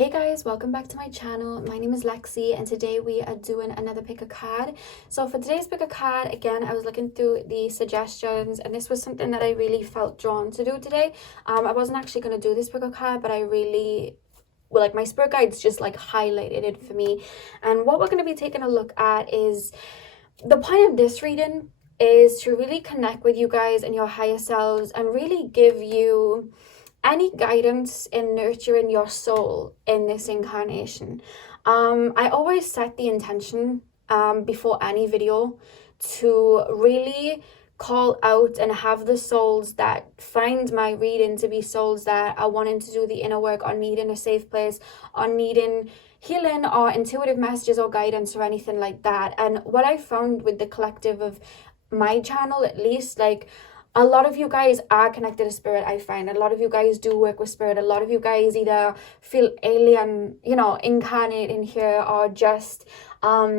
Hey guys, welcome back to my channel. My name is Lexi and today we are doing another pick a card. So for today's pick a card, again, I was looking through the suggestions and this was something that I really felt drawn to do today. I wasn't actually going to do this pick a card, but I really, well, like my spirit guides just like highlighted it for me. And what we're going to be taking a look at is, the point of this reading is to really connect with you guys and your higher selves and really give you any guidance in nurturing your soul in this incarnation. I always set the intention before any video to really call out and have the souls that find my reading to be souls that are wanting to do the inner work, or needing a safe place, or needing healing or intuitive messages or guidance or anything like that. And what I found with the collective of my channel, at least, like, a lot of you guys are connected to spirit. I find a lot of you guys do work with spirit. A lot of you guys either feel alien, incarnate in here, or just are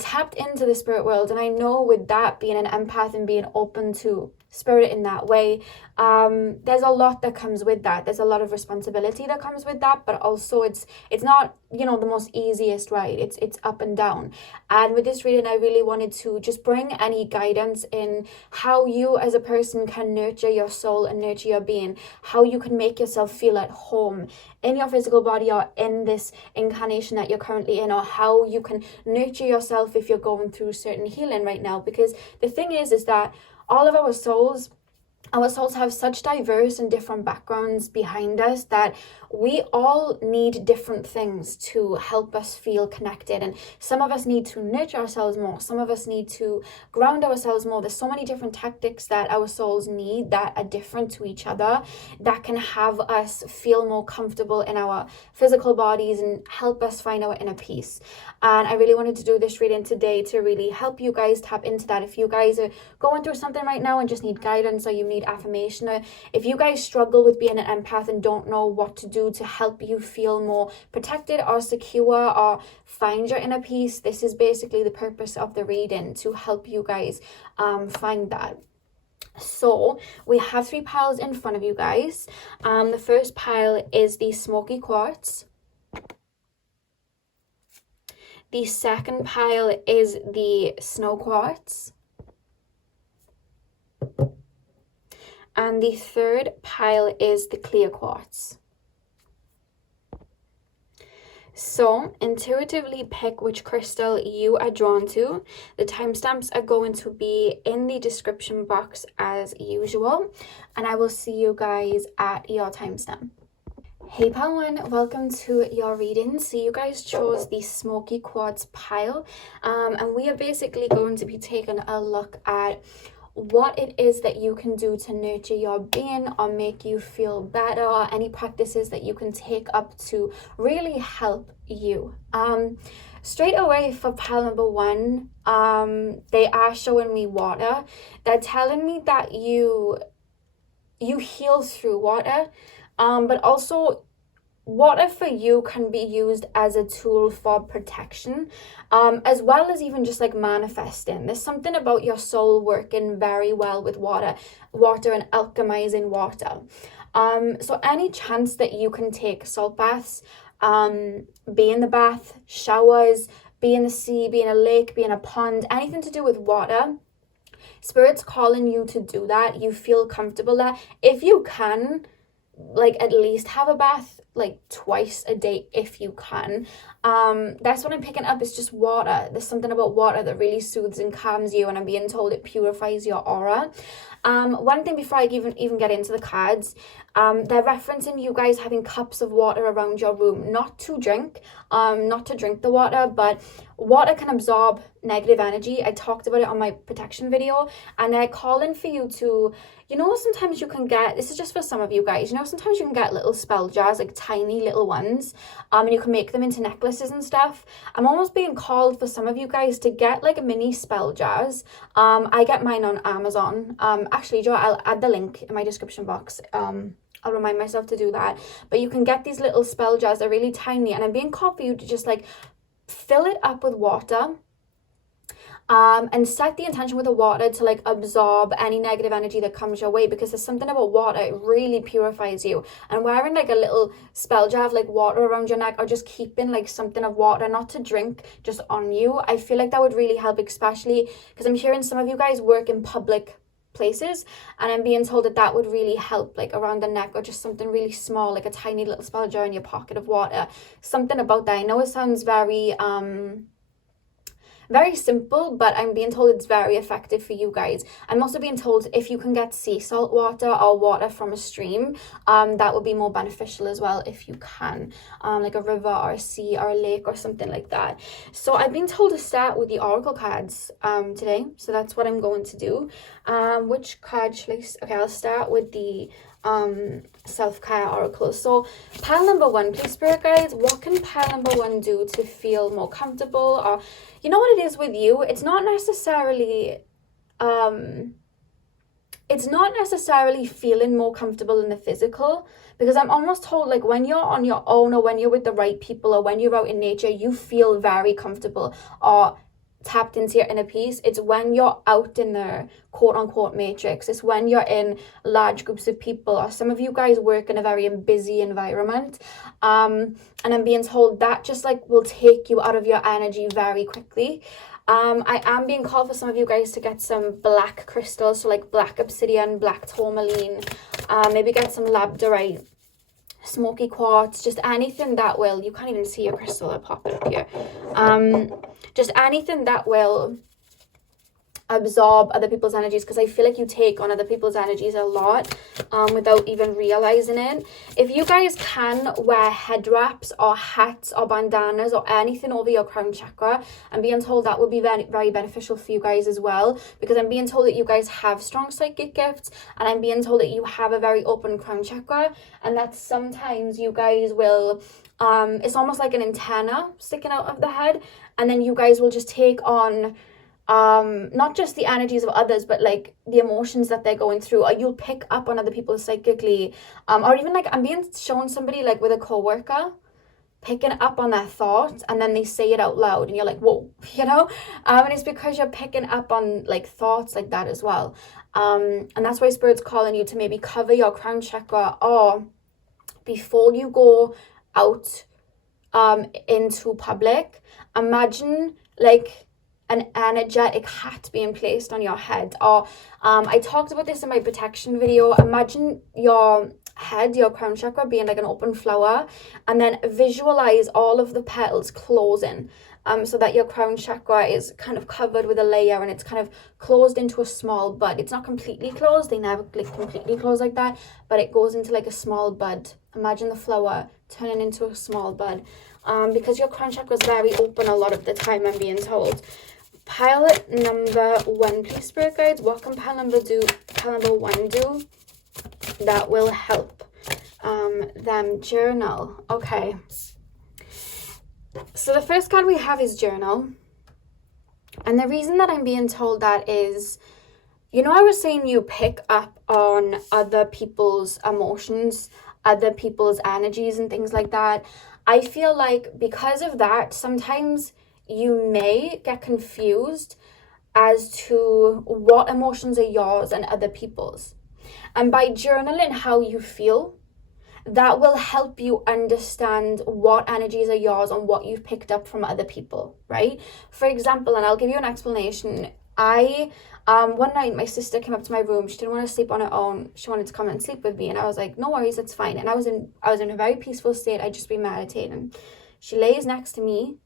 tapped into the spirit world. And I know with that, being an empath and being open to spirit in that way, there's a lot that comes with that. There's a lot of responsibility that comes with that, but also it's not the most easiest ride. It's up and down. And with this reading, I really wanted to just bring any guidance in how you as a person can nurture your soul and nurture your being, how you can make yourself feel at home in your physical body or in this incarnation that you're currently in, or how you can nurture yourself if you're going through certain healing right now. Because the thing is that all of our souls have such diverse and different backgrounds behind us that we all need different things to help us feel connected. And some of us need to nurture ourselves more. Some of us need to ground ourselves more. There's so many different tactics that our souls need that are different to each other, that can have us feel more comfortable in our physical bodies and help us find our inner peace. And I really wanted to do this reading today to really help you guys tap into that. If you guys are going through something right now and just need guidance, or you need affirmation, or if you guys struggle with being an empath and don't know what to do to help you feel more protected or secure or find your inner peace, this is basically the purpose of the reading, to help you guys find that. So we have 3 piles in front of you guys. The first pile is the smoky quartz. The second pile is the snow quartz. And the third pile is the clear quartz. So intuitively pick which crystal you are drawn to. The timestamps are going to be in the description box as usual. And I will see you guys at your timestamp. Hey pile 1, welcome to your reading. So you guys chose the smoky quartz pile, and we are basically going to be taking a look at what it is that you can do to nurture your being or make you feel better, or any practices that you can take up to really help you. Straight away for pile number 1, they are showing me water. They're telling me that you heal through water. But also water for you can be used as a tool for protection, as well as even just like manifesting. There's something about your soul working very well with water and alchemizing water. So any chance that you can take salt baths, be in the bath, showers, be in the sea, be in a lake, be in a pond, anything to do with water, Spirit's calling you to do that. You feel comfortable there. If you can, like, at least have a bath like twice a day if you can. That's what I'm picking up, is just water. There's something about water that really soothes and calms you, and I'm being told it purifies your aura. One thing before I even get into the cards, they're referencing you guys having cups of water around your room, not to drink the water, but water can absorb negative energy. I talked about it on my protection video, and they're calling for you to, sometimes you can get, this is just for some of you guys, sometimes you can get little spell jars, like tiny little ones, and you can make them into necklaces and stuff. I'm almost being called for some of you guys to get like mini spell jars. I get mine on Amazon. Actually, Joe, I'll add the link in my description box. I'll remind myself to do that. But you can get these little spell jars. They're really tiny, and I'm being called for you to just like fill it up with water. and set the intention with the water to like absorb any negative energy that comes your way, because there's something about water, it really purifies you. And wearing like a little spell jar of like water around your neck, or just keeping like something of water, not to drink, just on you, I feel like that would really help, especially because I'm hearing some of you guys work in public places, and I'm being told that that would really help, like around the neck, or just something really small, like a tiny little spell jar in your pocket of water. Something about that. I know it sounds very simple, but I'm being told it's very effective for you guys. I'm also being told if you can get sea salt water or water from a stream, that would be more beneficial as well if you can, like a river or a sea or a lake or something like that. So I've been told to start with the oracle cards today, so that's what I'm going to do. Which card should I? Okay, I'll start with the self-care oracle. So pile number 1, please, spirit guides, what can pile number 1 do to feel more comfortable? Or you know what it is with you, it's not necessarily feeling more comfortable in the physical, because I'm almost told like when you're on your own, or when you're with the right people, or when you're out in nature, you feel very comfortable or tapped into your inner peace. It's when you're out in the quote-unquote matrix, it's when you're in large groups of people, or some of you guys work in a very busy environment, and I'm being told that just like will take you out of your energy very quickly. I am being called for some of you guys to get some black crystals, so like black obsidian, black tourmaline, maybe get some labradorite, smoky quartz, just anything that will, you can't even see your crystal, I'll pop it up here, just anything that will absorb other people's energies, because I feel like you take on other people's energies a lot without even realizing it. If you guys can wear head wraps or hats or bandanas or anything over your crown chakra, I'm being told that would be very, very beneficial for you guys as well, because I'm being told that you guys have strong psychic gifts, and I'm being told that you have a very open crown chakra, and that sometimes you guys will it's almost like an antenna sticking out of the head, and then you guys will just take on not just the energies of others, but like the emotions that they're going through, or you'll pick up on other people psychically, or even like I'm being shown somebody like with a co-worker picking up on their thoughts, and then they say it out loud, and you're like, whoa, you know, and it's because you're picking up on like thoughts like that as well, and that's why Spirit's calling you to maybe cover your crown chakra, or before you go out into public, imagine like an energetic hat being placed on your head. Or I talked about this in my protection video. Imagine your head, your crown chakra, being like an open flower, and then visualize all of the petals closing, so that your crown chakra is kind of covered with a layer, and it's kind of closed into a small bud. It's not completely closed, they never like completely close like that, but it goes into like a small bud. Imagine the flower turning into a small bud, because your crown chakra is very open a lot of the time, I'm being told. Pile number 1, please, spirit guides, what can pile number 1 do that will help them journal? Okay, so the first card we have is journal, and the reason that I'm being told that is, you know, I was saying you pick up on other people's emotions, other people's energies and things like that. I feel like because of that, sometimes you may get confused as to what emotions are yours and other people's. And by journaling how you feel, that will help you understand what energies are yours and what you've picked up from other people, right? For example, and I'll give you an explanation. One night my sister came up to my room. She didn't want to sleep on her own. She wanted to come and sleep with me, and I was like, no worries, it's fine. And I was in a very peaceful state. I'd just been meditating. She lays next to me,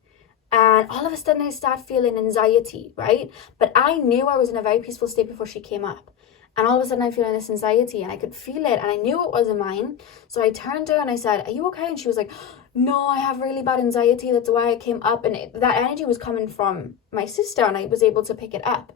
and all of a sudden I start feeling anxiety, right? But I knew I was in a very peaceful state before she came up. And all of a sudden I'm feeling this anxiety, and I could feel it, and I knew it wasn't mine. So I turned to her and I said, are you okay? And she was like, no, I have really bad anxiety. That's why I came up. And that energy was coming from my sister, and I was able to pick it up.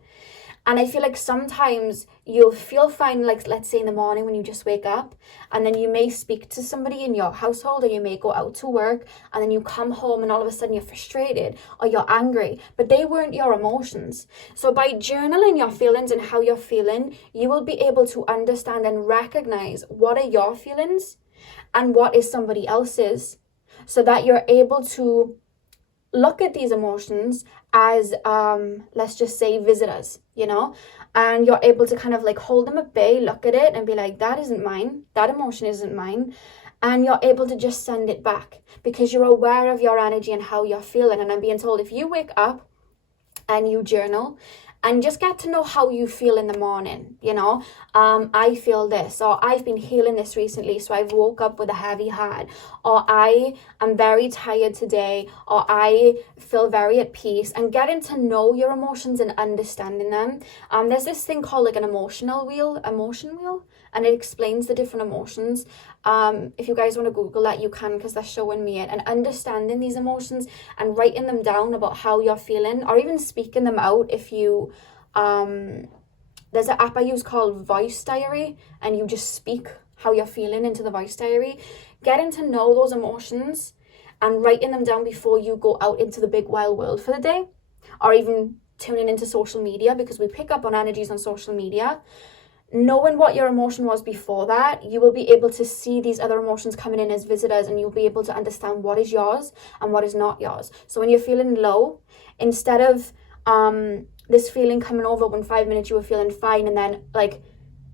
And I feel like sometimes you'll feel fine, like let's say in the morning when you just wake up, and then you may speak to somebody in your household, or you may go out to work, and then you come home and all of a sudden you're frustrated or you're angry, but they weren't your emotions. So by journaling your feelings and how you're feeling, you will be able to understand and recognize what are your feelings and what is somebody else's, so that you're able to look at these emotions as, let's just say, visitors, you know, and you're able to kind of like hold them at bay, look at it and be like, that isn't mine, that emotion isn't mine. And you're able to just send it back because you're aware of your energy and how you're feeling. And I'm being told, if you wake up and you journal and just get to know how you feel in the morning, you know, I feel this, or I've been healing this recently, so I've woke up with a heavy heart, or I am very tired today, or I feel very at peace, and getting to know your emotions and understanding them. There's this thing called like an emotion wheel, and it explains the different emotions. If you guys want to Google that, you can, because they're showing me it. And understanding these emotions and writing them down about how you're feeling, or even speaking them out. If you there's an app I use called Voice Diary, and you just speak how you're feeling into the voice diary. Getting to know those emotions and writing them down before you go out into the big wild world for the day, or even tuning into social media, because we pick up on energies on social media. Knowing what your emotion was before that, you will be able to see these other emotions coming in as visitors, and you'll be able to understand what is yours and what is not yours. So when you're feeling low, instead of this feeling coming over when 5 minutes you were feeling fine, and then like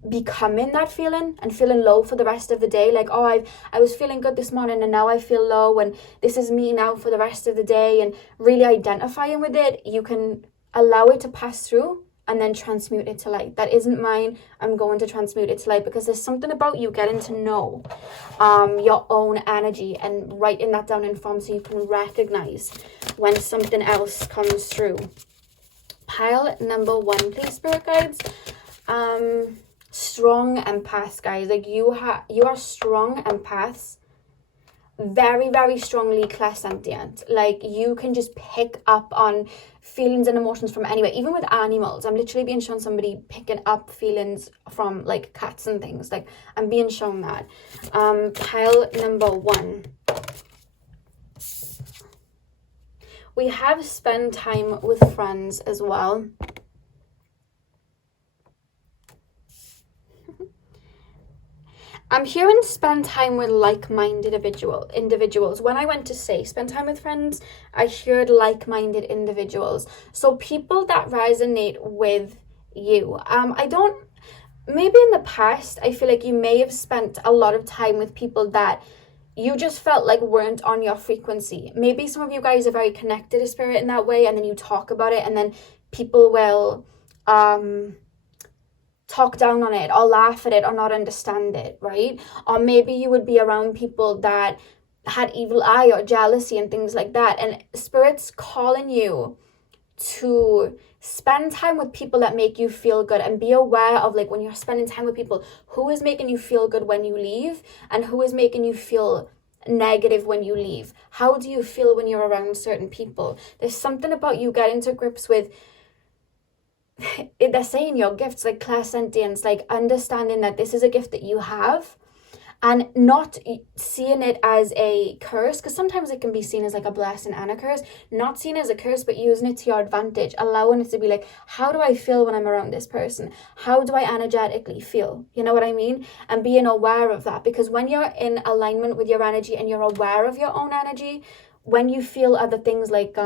becoming that feeling and feeling low for the rest of the day, like, oh, I was feeling good this morning and now I feel low, and this is me now for the rest of the day, and really identifying with it, you can allow it to pass through and then transmute it to light. That isn't mine, I'm going to transmute it to light, because there's something about you getting to know your own energy and writing that down in form so you can recognize when something else comes through. Pile number 1, please, spirit guides. Strong empaths, guys. Like you are strong empaths, very, very strongly clairsentient. Like you can just pick up on feelings and emotions from anywhere, even with animals. I'm literally being shown somebody picking up feelings from like cats and things. Like I'm being shown that. Pile number 1. We have spent time with friends as well. I'm hearing spend time with like-minded individuals. When I went to say spend time with friends, I heard like-minded individuals. So people that resonate with you. Maybe in the past, I feel like you may have spent a lot of time with people that you just felt like weren't on your frequency. Maybe some of you guys are very connected to spirit in that way, and then you talk about it, and then people will talk down on it or laugh at it or not understand it, right? Or maybe you would be around people that had evil eye or jealousy and things like that, and spirit's calling you to spend time with people that make you feel good, and be aware of, like, when you're spending time with people, who is making you feel good when you leave and who is making you feel negative when you leave. How do you feel when you're around certain people? There's something about you getting to grips with, they're saying your gifts, like clairsentience, like understanding that this is a gift that you have, and not seeing it as a curse, because sometimes it can be seen as like a blessing and a curse. Not seeing it as a curse, but using it to your advantage, allowing it to be like, how do I feel when I'm around this person? How do I energetically feel? You know what I mean? And being aware of that, because when you're in alignment with your energy and you're aware of your own energy, when you feel other things like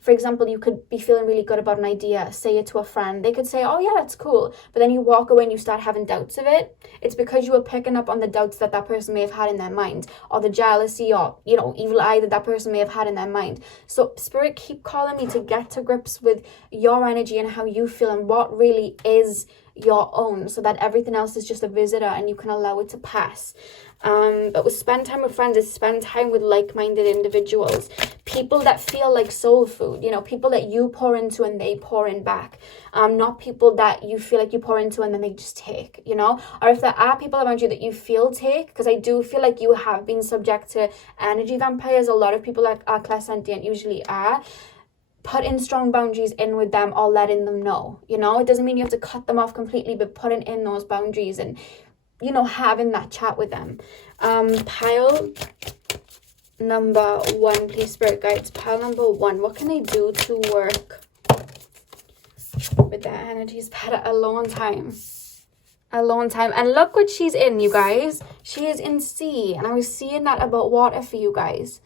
for example, you could be feeling really good about an idea, say it to a friend. They could say, oh yeah, that's cool. But then you walk away and you start having doubts of it. It's because you were picking up on the doubts that that person may have had in their mind, or the jealousy or, you know, evil eye that that person may have had in their mind. So spirit keep calling me to get to grips with your energy and how you feel and what really is your own, so that everything else is just a visitor and you can allow it to pass. But with spend time with friends, is spend time with like-minded individuals, people that feel like soul food, you know, people that you pour into and they pour in back, not people that you feel like you pour into and then they just take, you know. Or if there are people around you that you feel take, because I do feel like you have been subject to energy vampires. A lot of people that are clairsentient usually are. Put in strong boundaries in with them, or letting them know, you know. It doesn't mean you have to cut them off completely, but putting in those boundaries and, you know, having that chat with them. Pile number 1, please, spirit guides. Pile number 1, what can I do to work with their energies better? Alone time. And look what she's in, you guys. She is in sea, and I was seeing that about water for you guys.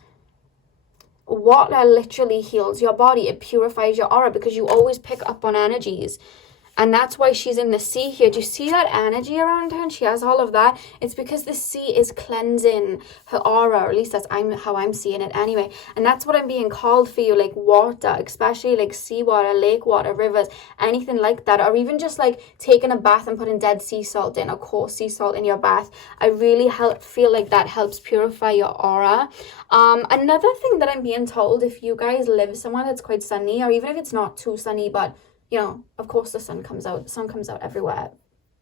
water literally heals your body. It purifies your aura because you always pick up on energies. And that's why she's in the sea here. Do you see that energy around her? And she has all of that. It's because the sea is cleansing her aura, or at least that's how I'm seeing it anyway. And that's what I'm being called for you, like water, especially like seawater, lake water, rivers, anything like that. Or even just like taking a bath and putting dead sea salt in, or coarse sea salt in your bath. I really feel like that helps purify your aura. Another thing that I'm being told, if you guys live somewhere that's quite sunny, or even if it's not too sunny, but you know, of course the sun comes out. The sun comes out everywhere,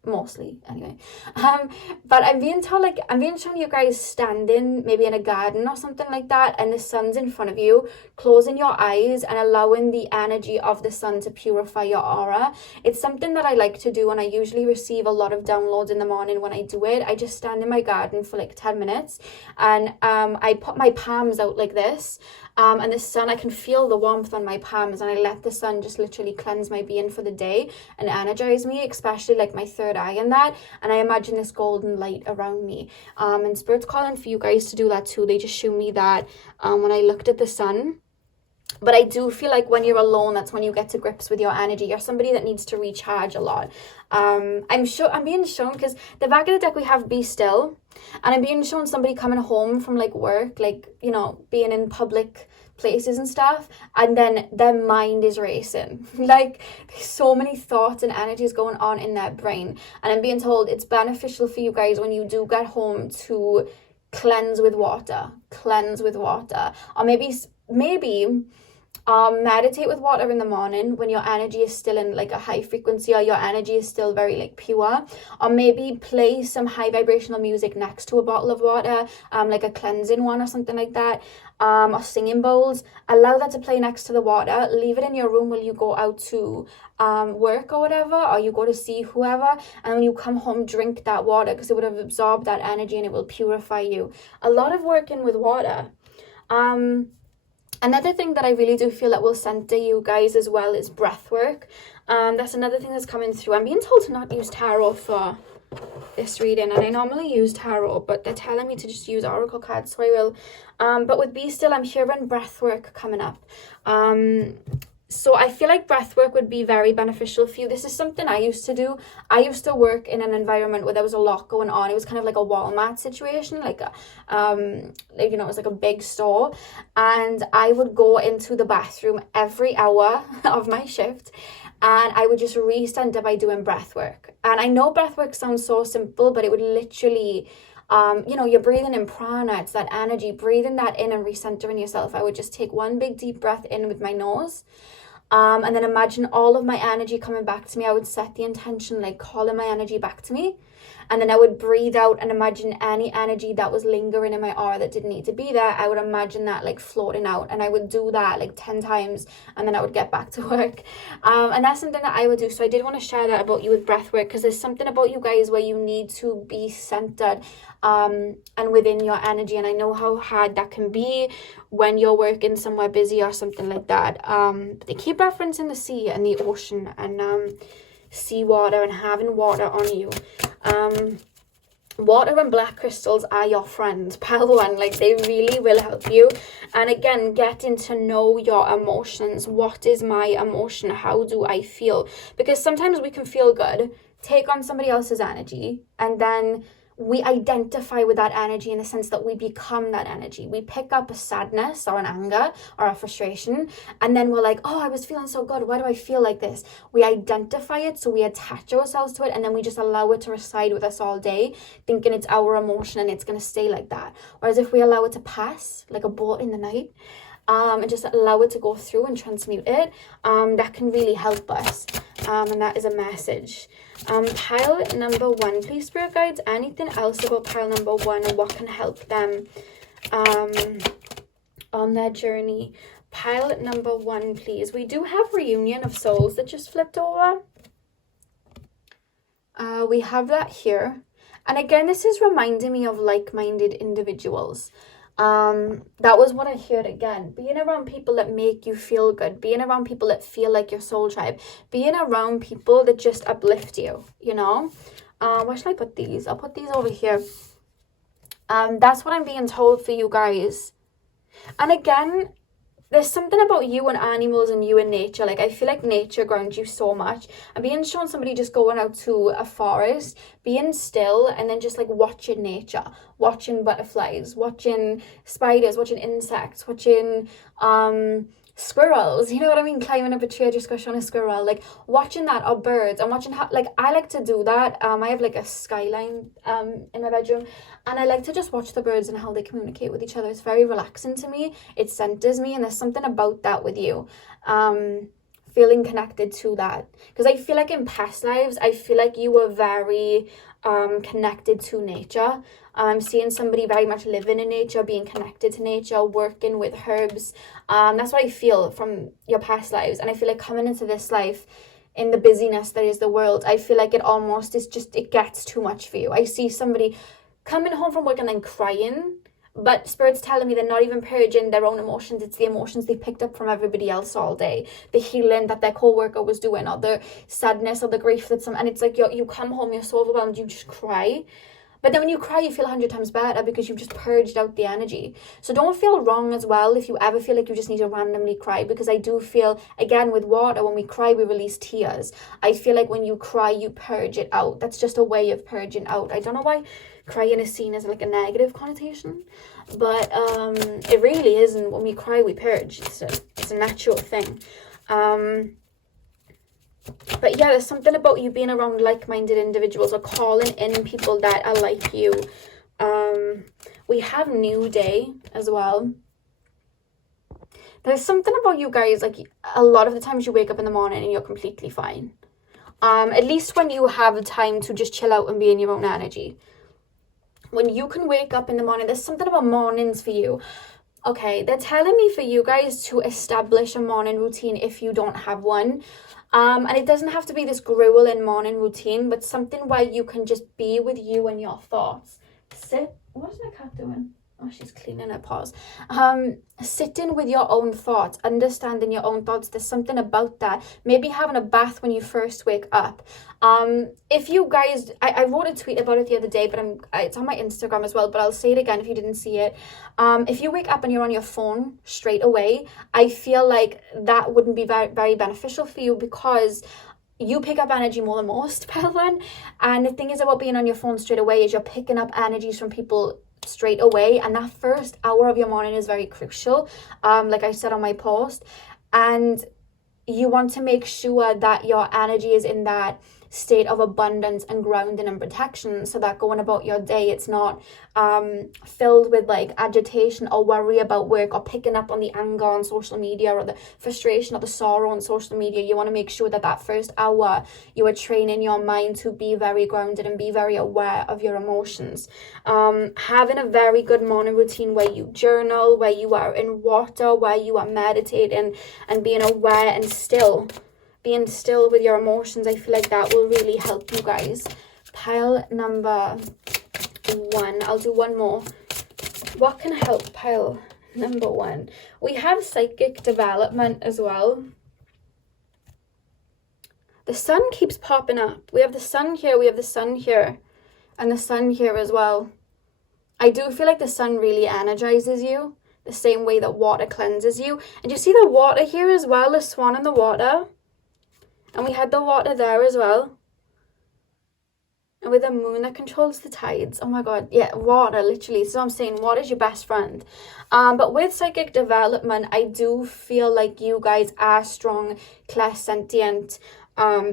mostly anyway. But I'm being shown you guys standing maybe in a garden or something like that, and the sun's in front of you, closing your eyes and allowing the energy of the sun to purify your aura. It's something that I like to do, and I usually receive a lot of downloads in the morning when I do it. I just stand in my garden for like 10 minutes, and I put my palms out like this. And the sun, I can feel the warmth on my palms, and I let the sun just literally cleanse my being for the day and energize me, especially like my third eye and that. And I imagine this golden light around me. And Spirit's calling for you guys to do that too. They just showed me that when I looked at the sun. But I do feel like when you're alone, that's when you get to grips with your energy. You're somebody that needs to recharge a lot. I'm being shown, because the back of the deck we have Be Still, and I'm being shown somebody coming home from like work, like, you know, being in public places and stuff, and then their mind is racing. Like, there's so many thoughts and energies going on in their brain. And I'm being told it's beneficial for you guys when you do get home to cleanse with water, or maybe meditate with water in the morning when your energy is still in like a high frequency, or your energy is still very like pure. Or maybe play some high vibrational music next to a bottle of water, like a cleansing one or something like that, or singing bowls. Allow that to play next to the water. Leave it in your room while you go out to work or whatever, or you go to see whoever, and when you come home, drink that water, because it would have absorbed that energy and it will purify you. A lot of working with water. Another thing that I really do feel that will center you guys as well is breath work. That's another thing that's coming through. I'm being told to not use tarot for this reading, and I normally use tarot, but they're telling me to just use oracle cards, so I will. But with Be Still, I'm hearing breath work coming up. So I feel like breath work would be very beneficial for you. This is something I used to do. I used to work in an environment where there was a lot going on. It was kind of like a Walmart situation, like a, like, you know, it was like a big store. And I would go into the bathroom every hour of my shift, and I would just recenter by doing breath work. And I know breath work sounds so simple, but it would literally, you know, you're breathing in prana, it's that energy, breathing that in and recentering yourself. I would just take one big deep breath in with my nose, and then imagine all of my energy coming back to me. I would set the intention, like calling my energy back to me, and then I would breathe out and imagine any energy that was lingering in my aura that didn't need to be there. I would imagine that like floating out, and I would do that like 10 times, and then I would get back to work. And that's something that I would do. So I did want to share that about you with breath work, because there's something about you guys where you need to be centered and within your energy. And I know how hard that can be when you're working somewhere busy or something like that. But they keep referencing the sea and the ocean and seawater and having water on you. Water and black crystals are your friend, pal one. Like, they really will help you. And again, getting to know your emotions. What is my emotion? How do I feel? Because sometimes we can feel good, take on somebody else's energy, and then we identify with that energy in the sense that we become that energy. We pick up a sadness or an anger or a frustration, and then we're like, oh, I was feeling so good. Why do I feel like this? We identify it, so we attach ourselves to it, and then we just allow it to reside with us all day, thinking it's our emotion and it's going to stay like that. Whereas if we allow it to pass, like a boat in the night, and just allow it to go through and transmute it, that can really help us. And that is a message. Pile number 1, please, spirit guides, anything else about pile number 1 and what can help them on their journey. Pile number 1, please. We do have reunion of souls that just flipped over. We have that here. And again, this is reminding me of like-minded individuals. That was what I heard again. Being around people that make you feel good, being around people that feel like your soul tribe, being around people that just uplift you, you know. Where should I put these? I'll put these over here. That's what I'm being told for you guys. And again, there's something about you and animals and you and nature. Like, I feel like nature grounds you so much. And being shown somebody just going out to a forest, being still, and then just like watching nature, watching butterflies, watching spiders, watching insects, watching squirrels, you know what I mean, climbing up a tree, just crush on a squirrel, like watching that, or birds, and watching how, like, I like to do that. I have like a skyline in my bedroom, and I like to just watch the birds and how they communicate with each other. It's very relaxing to me, it centers me, and there's something about that with you, feeling connected to that, because I feel like in past lives, I feel like you were very connected to nature. I'm seeing somebody very much living in nature, being connected to nature, working with herbs. That's what I feel from your past lives. And I feel like coming into this life, in the busyness that is the world, I feel like it almost is just, it gets too much for you. I see somebody coming home from work and then crying, but Spirit's telling me they're not even purging their own emotions. It's the emotions they picked up from everybody else all day, the healing that their co-worker was doing, or the sadness or the grief that and it's like you come home, you're so overwhelmed, you just cry. But then when you cry, you feel 100 times better because you've just purged out the energy. So don't feel wrong as well if you ever feel like you just need to randomly cry, because I do feel, again, with water, when we cry, we release tears. I feel like when you cry, you purge it out. That's just a way of purging out. I don't know why crying is seen as like a negative connotation, but it really isn't. When we cry, we purge. It's a natural thing. But yeah, there's something about you being around like-minded individuals, or calling in people that are like you. We have New Day as well. There's something about you guys, like, a lot of the times you wake up in the morning and you're completely fine. At least when you have time to just chill out and be in your own energy. When you can wake up in the morning, there's something about mornings for you. Okay, they're telling me for you guys to establish a morning routine if you don't have one. And it doesn't have to be this grueling morning routine, but something where you can just be with you and your thoughts. What is my cat doing? Oh, she's cleaning her paws. Sitting with your own thoughts, understanding your own thoughts. There's something about that. Maybe having a bath when you first wake up. If you guys, I wrote a tweet about it the other day, but it's on my Instagram as well, but I'll say it again if you didn't see it. If you wake up and you're on your phone straight away, I feel like that wouldn't be very, very beneficial for you, because you pick up energy more than most, Pelvin. And the thing is about being on your phone straight away is you're picking up energies from people straight away, and that first hour of your morning is very crucial, like I said on my post, and you want to make sure that your energy is in that state of abundance and grounding and protection, so that going about your day, it's not filled with like agitation or worry about work, or picking up on the anger on social media, or the frustration or the sorrow on social media. You want to make sure that that first hour you are training your mind to be very grounded and be very aware of your emotions. Having a very good morning routine where you journal, where you are in water, where you are meditating and being aware and being still with your emotions, I feel like that will really help you guys. Pile number 1. I'll do one more. What can help pile number 1? We have psychic development as well. The sun keeps popping up. We have the sun here, we have the sun here, and the sun here as well. I do feel like the sun really energizes you, the same way that water cleanses you. And you see the water here as well, the swan in the water? And we had the water there as well. And with the moon that controls the tides. Oh my god, yeah, water, literally. So I'm saying water is your best friend. But with psychic development, I do feel like you guys are strong, clairsentient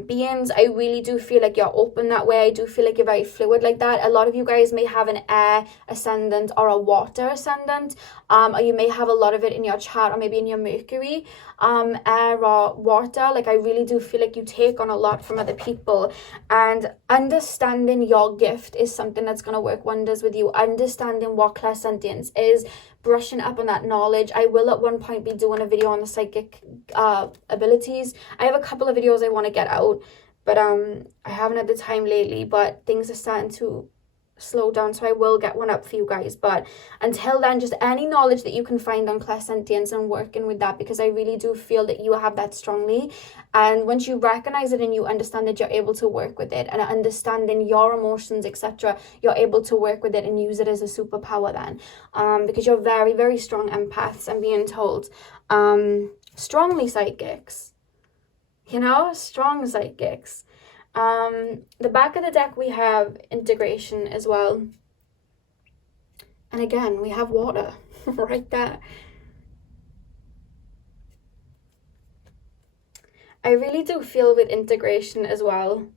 beings. I really do feel like you're open that way. I do feel like you're very fluid like that. A lot of you guys may have an air ascendant or a water ascendant, or you may have a lot of it in your chart, or maybe in your Mercury, air or water. Like, I really do feel like you take on a lot from other people, and understanding your gift is something that's going to work wonders with you. Understanding what clairsentience is, brushing up on that knowledge. I will at one point be doing a video on the psychic abilities. I have a couple of videos I want to get out, but I haven't had the time lately, but things are starting to slow down, so I will get one up for you guys. But until then, just any knowledge that you can find on clairsentience and working with that, because I really do feel that you have that strongly. And once you recognize it and you understand that you're able to work with it and understanding your emotions, etc., you're able to work with it and use it as a superpower then, because you're very, very strong empaths, I'm being told. Strongly psychics, you know, strong psychics. The back of the deck, we have integration as well. And again, we have water right there. I really do feel with integration as well.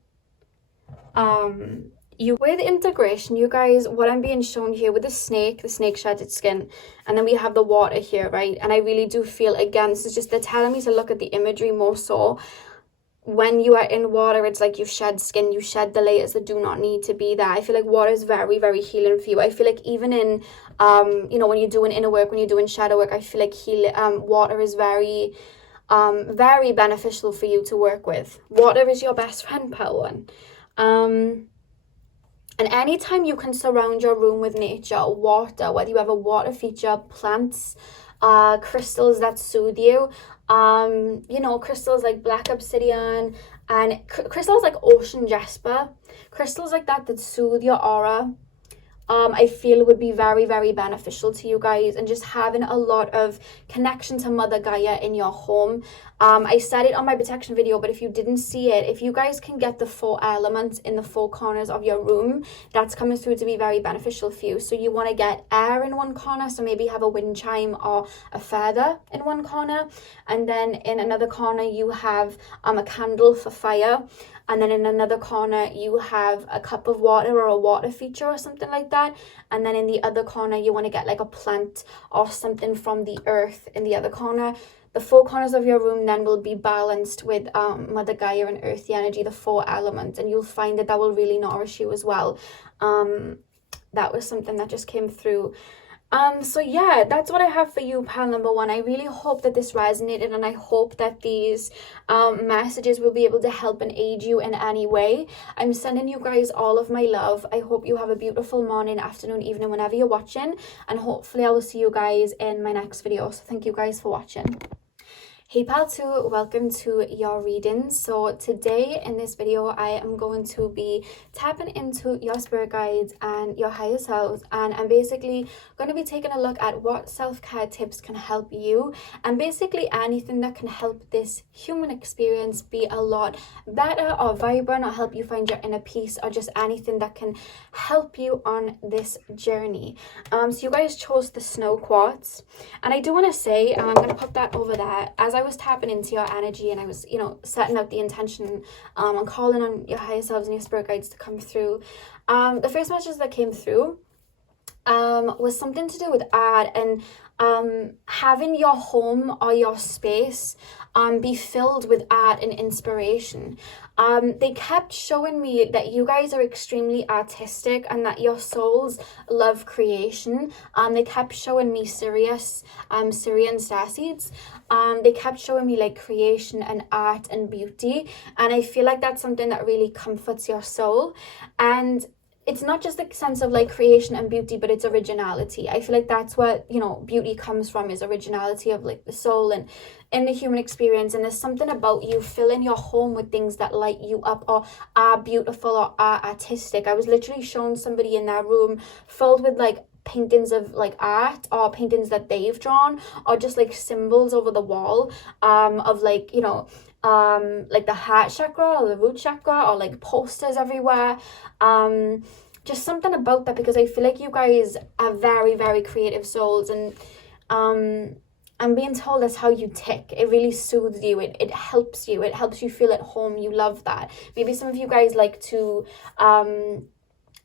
With integration, you guys, what I'm being shown here with the snake sheds its skin, and then we have the water here, right? And I really do feel, again, this is just, they're telling me to look at the imagery more so. When you are in water, it's like you shed skin, you shed the layers that do not need to be there. I feel like water is very, very healing for you. I feel like even in, you know, when you're doing inner work, when you're doing shadow work, I feel like water is very, very beneficial for you to work with. Water is your best friend, pal one. And anytime you can surround your room with nature, water, whether you have a water feature, plants, crystals that soothe you, you know, crystals like black obsidian and crystals like ocean jasper, crystals like that soothe your aura, I feel would be very, very beneficial to you guys. And just having a lot of connection to Mother Gaia in your home. I said it on my protection video, but if you didn't see it, if you guys can get the 4 elements in the 4 corners of your room, that's coming through to be very beneficial for you. So you want to get air in one corner, so maybe have a wind chime or a feather in one corner, and then in another corner you have a candle for fire. And then in another corner, you have a cup of water or a water feature or something like that. And then in the other corner, you want to get like a plant or something from the earth in the other corner. The 4 corners of your room then will be balanced with Mother Gaia and earthy energy, the 4 elements. And you'll find that will really nourish you as well. That was something that just came through. So yeah, that's what I have for you, pal number 1. I really hope that this resonated, and I hope that these messages will be able to help and aid you in any way. I'm sending you guys all of my love. I hope you have a beautiful morning, afternoon, evening, whenever you're watching, and hopefully I will see you guys in my next video. So thank you guys for watching. Hey pal 2, welcome to your reading. So today in this video I am going to be tapping into your spirit guides and your higher selves, and I'm basically going to be taking a look at what self-care tips can help you, and basically anything that can help this human experience be a lot better or vibrant, or help you find your inner peace, or just anything that can help you on this journey. So you guys chose the snow quartz, and I do want to say, I'm going to put that over there. As I was tapping into your energy and I was, you know, setting out the intention and calling on your higher selves and your spirit guides to come through, the first message that came through was something to do with art and having your home or your space be filled with art and inspiration. They kept showing me that you guys are extremely artistic and that your souls love creation. They kept showing me Syrian starseeds. They kept showing me like creation and art and beauty, and I feel like that's something that really comforts your soul. And it's not just the sense of like creation and beauty, but it's originality. I feel like that's what, you know, beauty comes from, is originality of like the soul and in the human experience. And there's something about you filling your home with things that light you up or are beautiful or are artistic. I was literally showing somebody in their room filled with like paintings of like art or paintings that they've drawn, or just like symbols over the wall of like, you know, like the heart chakra or the root chakra, or like posters everywhere. Just something about that, because I feel like you guys are very, very creative souls, and I'm being told that's how you tick. It really soothes you. It helps you. It helps you feel at home. You love that. Maybe some of you guys like to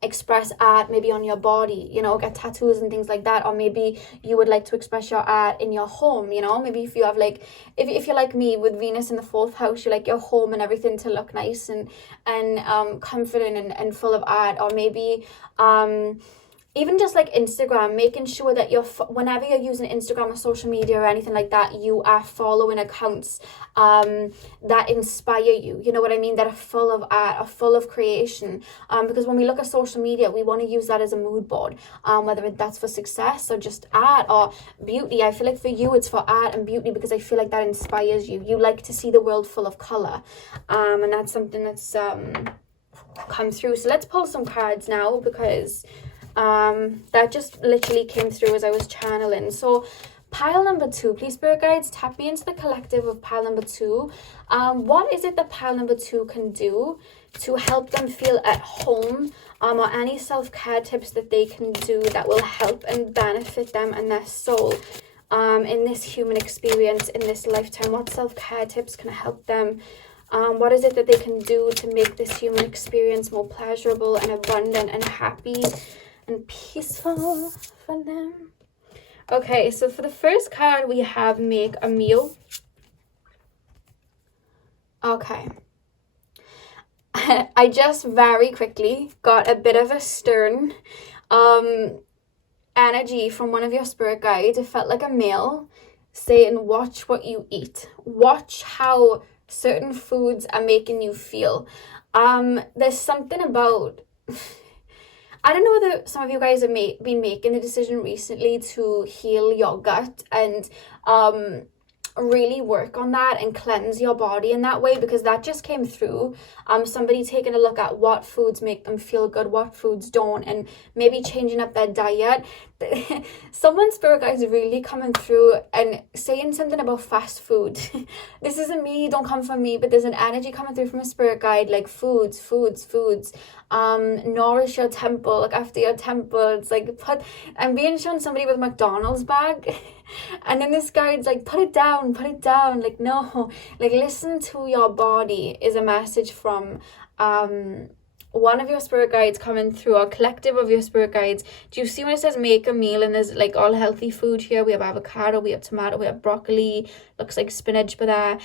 express art maybe on your body, you know, get tattoos and things like that, or maybe you would like to express your art in your home, you know. Maybe if you have like, if you're like me with Venus in the 4th house, you like your home and everything to look nice and comforting and full of art. Or maybe even just like Instagram, making sure that whenever you're using Instagram or social media or anything like that, you are following accounts that inspire you, you know what I mean, that are full of art, are full of creation, because when we look at social media, we want to use that as a mood board, whether that's for success or just art or beauty. I feel like for you it's for art and beauty, because I feel like that inspires you. You like to see the world full of color, and that's something that's come through. So let's pull some cards now, because that just literally came through as I was channeling. So pile number 2, please spirit guides, tap me into the collective of pile number 2. What is it that pile number 2 can do to help them feel at home, or any self-care tips that they can do that will help and benefit them and their soul in this human experience, in this lifetime? What self-care tips can help them? What is it that they can do to make this human experience more pleasurable and abundant and happy and peaceful for them? Okay, so for the first card, we have make a meal. Okay. I just very quickly got a bit of a stern energy from one of your spirit guides. It felt like a male saying, watch what you eat. Watch how certain foods are making you feel. There's something about... I don't know whether some of you guys have been making the decision recently to heal your gut and really work on that and cleanse your body in that way, because that just came through. Somebody taking a look at what foods make them feel good, what foods don't, and maybe changing up their diet. Someone's spirit guide is really coming through and saying something about fast food. This isn't me, don't come from me, but there's an energy coming through from a spirit guide, like foods. Nourish your temple, look after your temple. It's like, I'm being shown somebody with a McDonald's bag, and then this guide's like, put it down, like, no, like, listen to your body, is a message from one of your spirit guides coming through, or collective of your spirit guides. Do you see when it says make a meal, and there's like all healthy food here? We have avocado, we have tomato, we have broccoli, looks like spinach by there.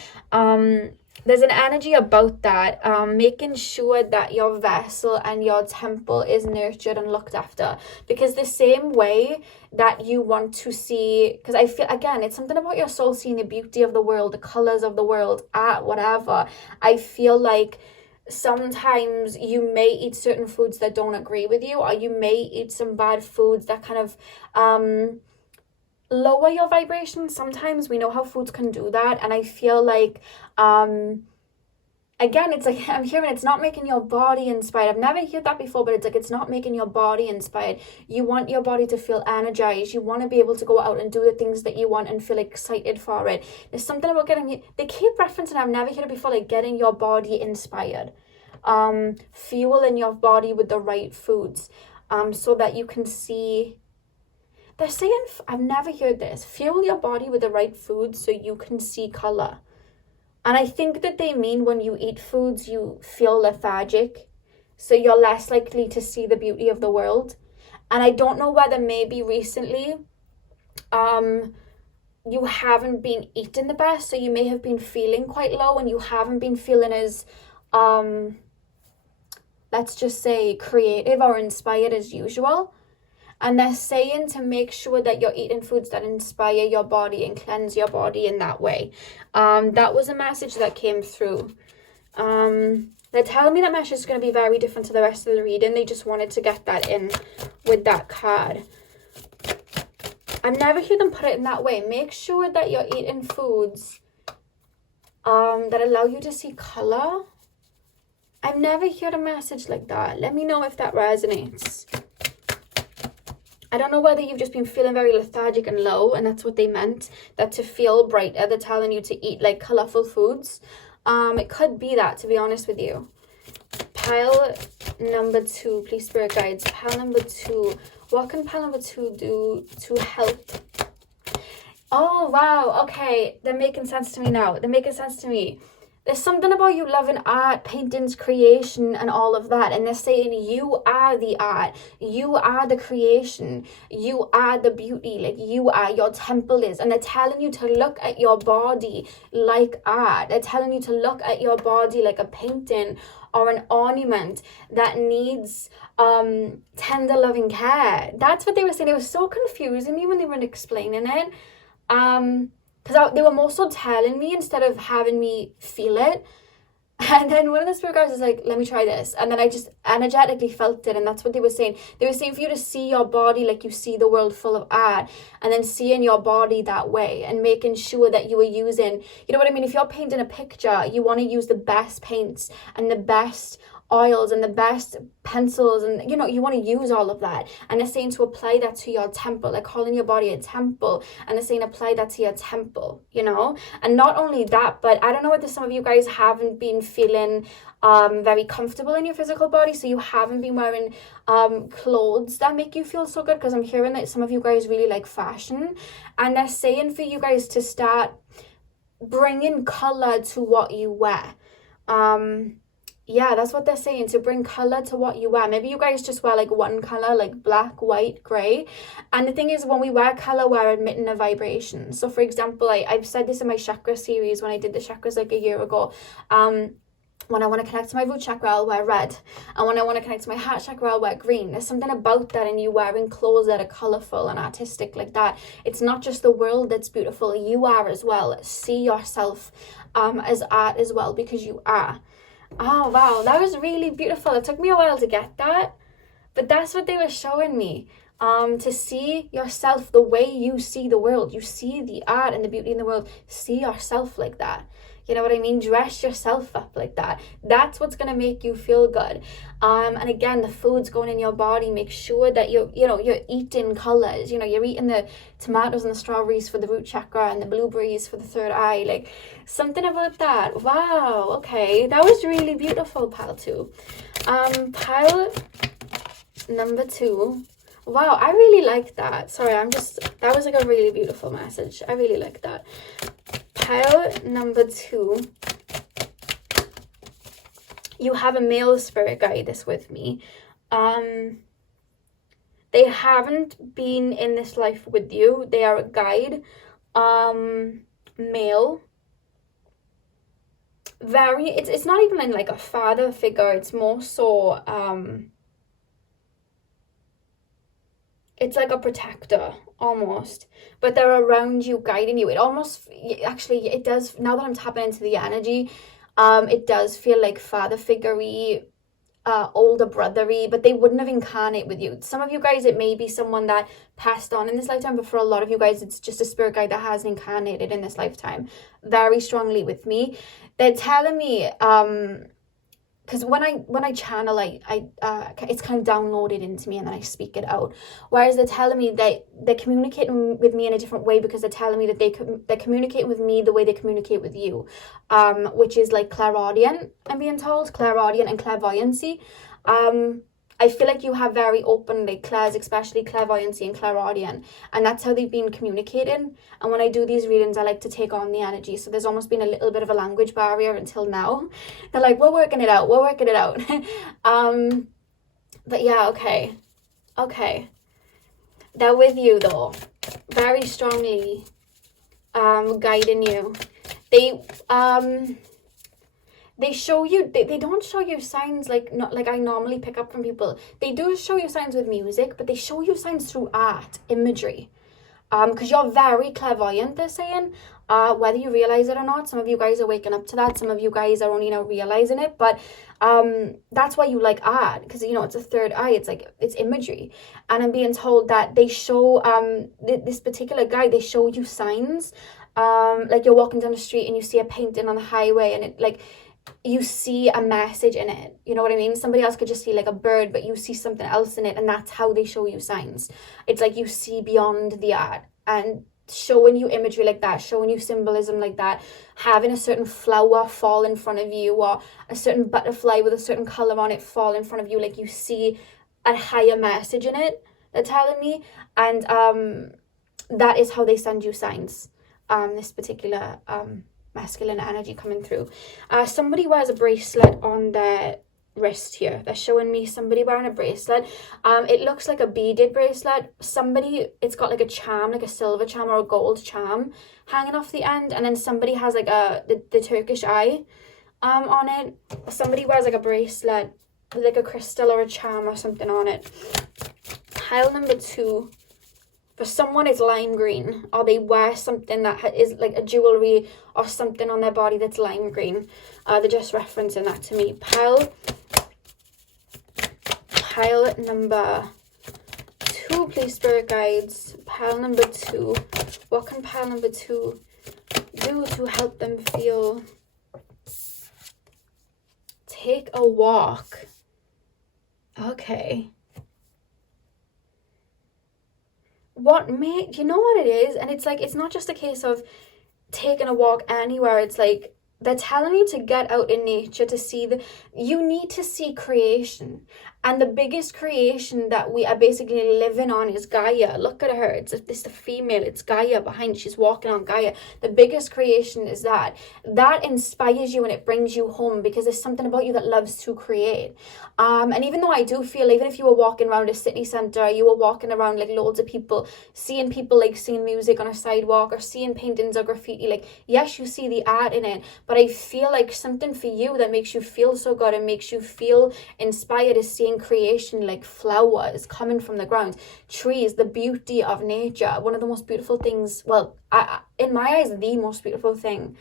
There's an energy about that, making sure that your vessel and your temple is nurtured and looked after, because the same way that you want to see, because I feel, again, it's something about your soul seeing the beauty of the world, the colors of the world, art, whatever. I feel like sometimes you may eat certain foods that don't agree with you, or you may eat some bad foods that kind of lower your vibration. Sometimes we know how foods can do that, and I feel like again, it's like, I'm hearing it's not making your body inspired. I've never heard that before, but it's like, it's not making your body inspired. You want your body to feel energized. You want to be able to go out and do the things that you want and feel excited for it. There's something about they keep referencing, I've never heard it before, like getting your body inspired, fueling your body with the right foods, so that you can see. They're saying, I've never heard this, fuel your body with the right foods so you can see color. And I think that they mean when you eat foods, you feel lethargic, so you're less likely to see the beauty of the world. And I don't know whether maybe recently you haven't been eating the best, so you may have been feeling quite low, and you haven't been feeling as, let's just say, creative or inspired as usual. And they're saying to make sure that you're eating foods that inspire your body and cleanse your body in that way. That was a message that came through. They're telling me that message is going to be very different to the rest of the reading. They just wanted to get that in with that card. I've never heard them put it in that way. Make sure that you're eating foods that allow you to see color. I've never heard a message like that. Let me know if that resonates. I don't know whether you've just been feeling very lethargic and low, and that's what they meant, that to feel brighter, they're telling you to eat like colourful foods. It could be that, to be honest with you. Pile number 2, please spirit guides. Pile number 2. What can pile number 2 do to help? Oh, wow. Okay. They're making sense to me now. They're making sense to me. there's something about you loving art, paintings, creation, and all of that. And they're saying you are the art, you are the creation, you are the beauty, like you are, your temple is. And they're telling you to look at your body like art. They're telling you to look at your body like a painting or an ornament that needs tender loving care. That's what they were saying. It was so confusing me when they were explaining it. Because they were more so telling me instead of having me feel it. And then one of the spirit guides was like, let me try this. And then I just energetically felt it. And that's what they were saying. They were saying for you to see your body like you see the world full of art. And then seeing your body that way. And making sure that you were using, you know what I mean? If you're painting a picture, you want to use the best paints and the best oils and the best pencils, and you know, you want to use all of that. And they're saying to apply that to your temple, like calling your body a temple, and they're saying apply that to your temple, you know. And not only that, but I don't know whether some of you guys haven't been feeling very comfortable in your physical body, so you haven't been wearing clothes that make you feel so good, because I'm hearing that some of you guys really like fashion, and they're saying for you guys to start bringing color to what you wear. Yeah, that's what they're saying, to bring color to what you wear. Maybe you guys just wear like one color, like black, white, gray. And the thing is, when we wear color, we're emitting a vibration. So for example, I've said this in my chakra series when I did the chakras like a year ago. When I want to connect to my root chakra, I'll wear red. And when I want to connect to my heart chakra, I'll wear green. There's something about that, and you wearing clothes that are colorful and artistic like that. It's not just the world that's beautiful, you are as well. See yourself as art as well, because you are. Oh wow, that was really beautiful. It took me a while to get that, but that's what they were showing me. To see yourself the way you see the world. You see the art and the beauty in the world. See yourself like that. You know what I mean? Dress yourself up like that. That's what's going to make you feel good. And again, the food's going in your body. Make sure that you're eating colors. You know, you're eating the tomatoes and the strawberries for the root chakra and the blueberries for the third eye. Like, something about that. Wow. Okay. That was really beautiful, pile 2. Pile number 2. Wow, I really like that. Sorry, that was like a really beautiful message. I really like that. Pile number 2. You have a male spirit guide that's with me. They haven't been in this life with you. They are a guide. Male. It's not even like a father figure. It's more so it's like a protector almost, but they're around you, guiding you. It almost, actually, it does, now that I'm tapping into the energy, it does feel like father figure-y, older brother-y, but they wouldn't have incarnated with you. Some of you guys, it may be someone that passed on in this lifetime, but for a lot of you guys, it's just a spirit guide that has incarnated in this lifetime very strongly with me. They're telling me, because when I channel, it's kind of downloaded into me and then I speak it out. Whereas they're telling me they're communicating with me in a different way, because they're telling me that they're communicating with me the way they communicate with you, which is like clairaudient. I'm being told clairaudient and clairvoyancy. I feel like you have very open, like clairs, especially clairvoyancy and clairaudient, and that's how they've been communicating. And when I do these readings, I like to take on the energy. So there's almost been a little bit of a language barrier until now. They're like, we're working it out. But yeah, okay. They're with you though, very strongly, guiding you. They show you, they don't show you signs like I normally pick up from people. They do show you signs with music, but they show you signs through art, imagery. Because you're very clairvoyant, they're saying. Whether you realize it or not, some of you guys are waking up to that. Some of you guys are only now realizing it. But that's why you like art, because you know it's a third eye. It's like it's imagery, and I'm being told that they show this particular guy. They show you signs, like you're walking down the street and you see a painting on the highway, and it like, you see a message in it. You know what I mean? Somebody else could just see like a bird, but you see something else in it, and that's how they show you signs. It's like you see beyond the art, and showing you imagery like that, showing you symbolism like that, having a certain flower fall in front of you, or a certain butterfly with a certain color on it fall in front of you, like you see a higher message in it, they're telling me. And that is how they send you signs, this particular masculine energy coming through. Somebody wears a bracelet on their wrist here. They're showing me somebody wearing a bracelet. It looks like a beaded bracelet. It's got like a charm, like a silver charm or a gold charm hanging off the end, and then somebody has like the Turkish eye on it. Somebody wears like a bracelet with like a crystal or a charm or something on it. Pile number 2, for someone, is lime green, or they wear something that is like a jewelry or something on their body that's lime green. They're just referencing that to me. Pile number 2, please, spirit guides. Pile number 2. What can pile number 2 do to help them feel? Take a walk. Okay. You know what it is? And it's like, it's not just a case of taking a walk anywhere. It's like, they're telling you to get out in nature to see you need to see creation. And the biggest creation that we are basically living on is Gaia. Look at her. It's the female. It's Gaia behind. She's walking on Gaia. The biggest creation is that. That inspires you and it brings you home, because there's something about you that loves to create. And even though I do feel, even if you were walking around a city centre, you were walking around like loads of people, seeing music on a sidewalk or seeing paintings or graffiti, like, yes, you see the art in it, but I feel like something for you that makes you feel so good and makes you feel inspired is seeing creation, like flowers coming from the ground, trees, the beauty of nature. One of the most beautiful things, well, in my eyes, the most beautiful thing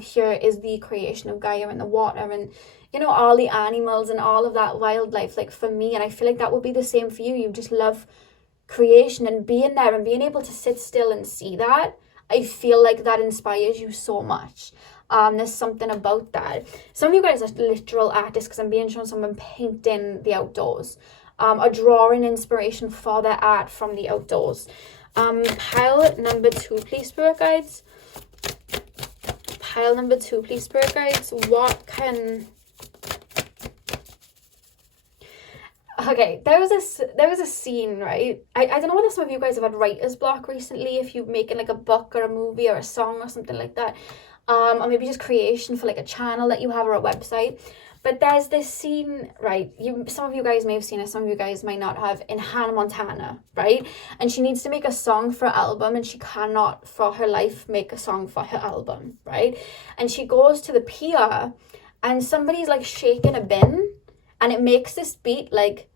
here is the creation of Gaia and the water and, you know, all the animals and all of that wildlife, like for me. And I feel like that would be the same for you. You just love creation and being there and being able to sit still and see that. I feel like that inspires you so much. There's something about that. Some of you guys are literal artists, because I'm being shown someone painting the outdoors, or drawing inspiration for their art from the outdoors. Pile number 2, please, spirit guides. Pile number 2, please, spirit guides. What can... Okay, there was a scene, right? I don't know whether some of you guys have had writer's block recently, if you're making like a book or a movie or a song or something like that. Or maybe just creation for like a channel that you have or a website. But there's this scene, right? Some of you guys may have seen it, some of you guys might not have, in Hannah Montana, right? And she needs to make a song for her album, and she cannot for her life make a song for her album, right? And she goes to the pier, and somebody's like shaking a bin, and it makes this beat like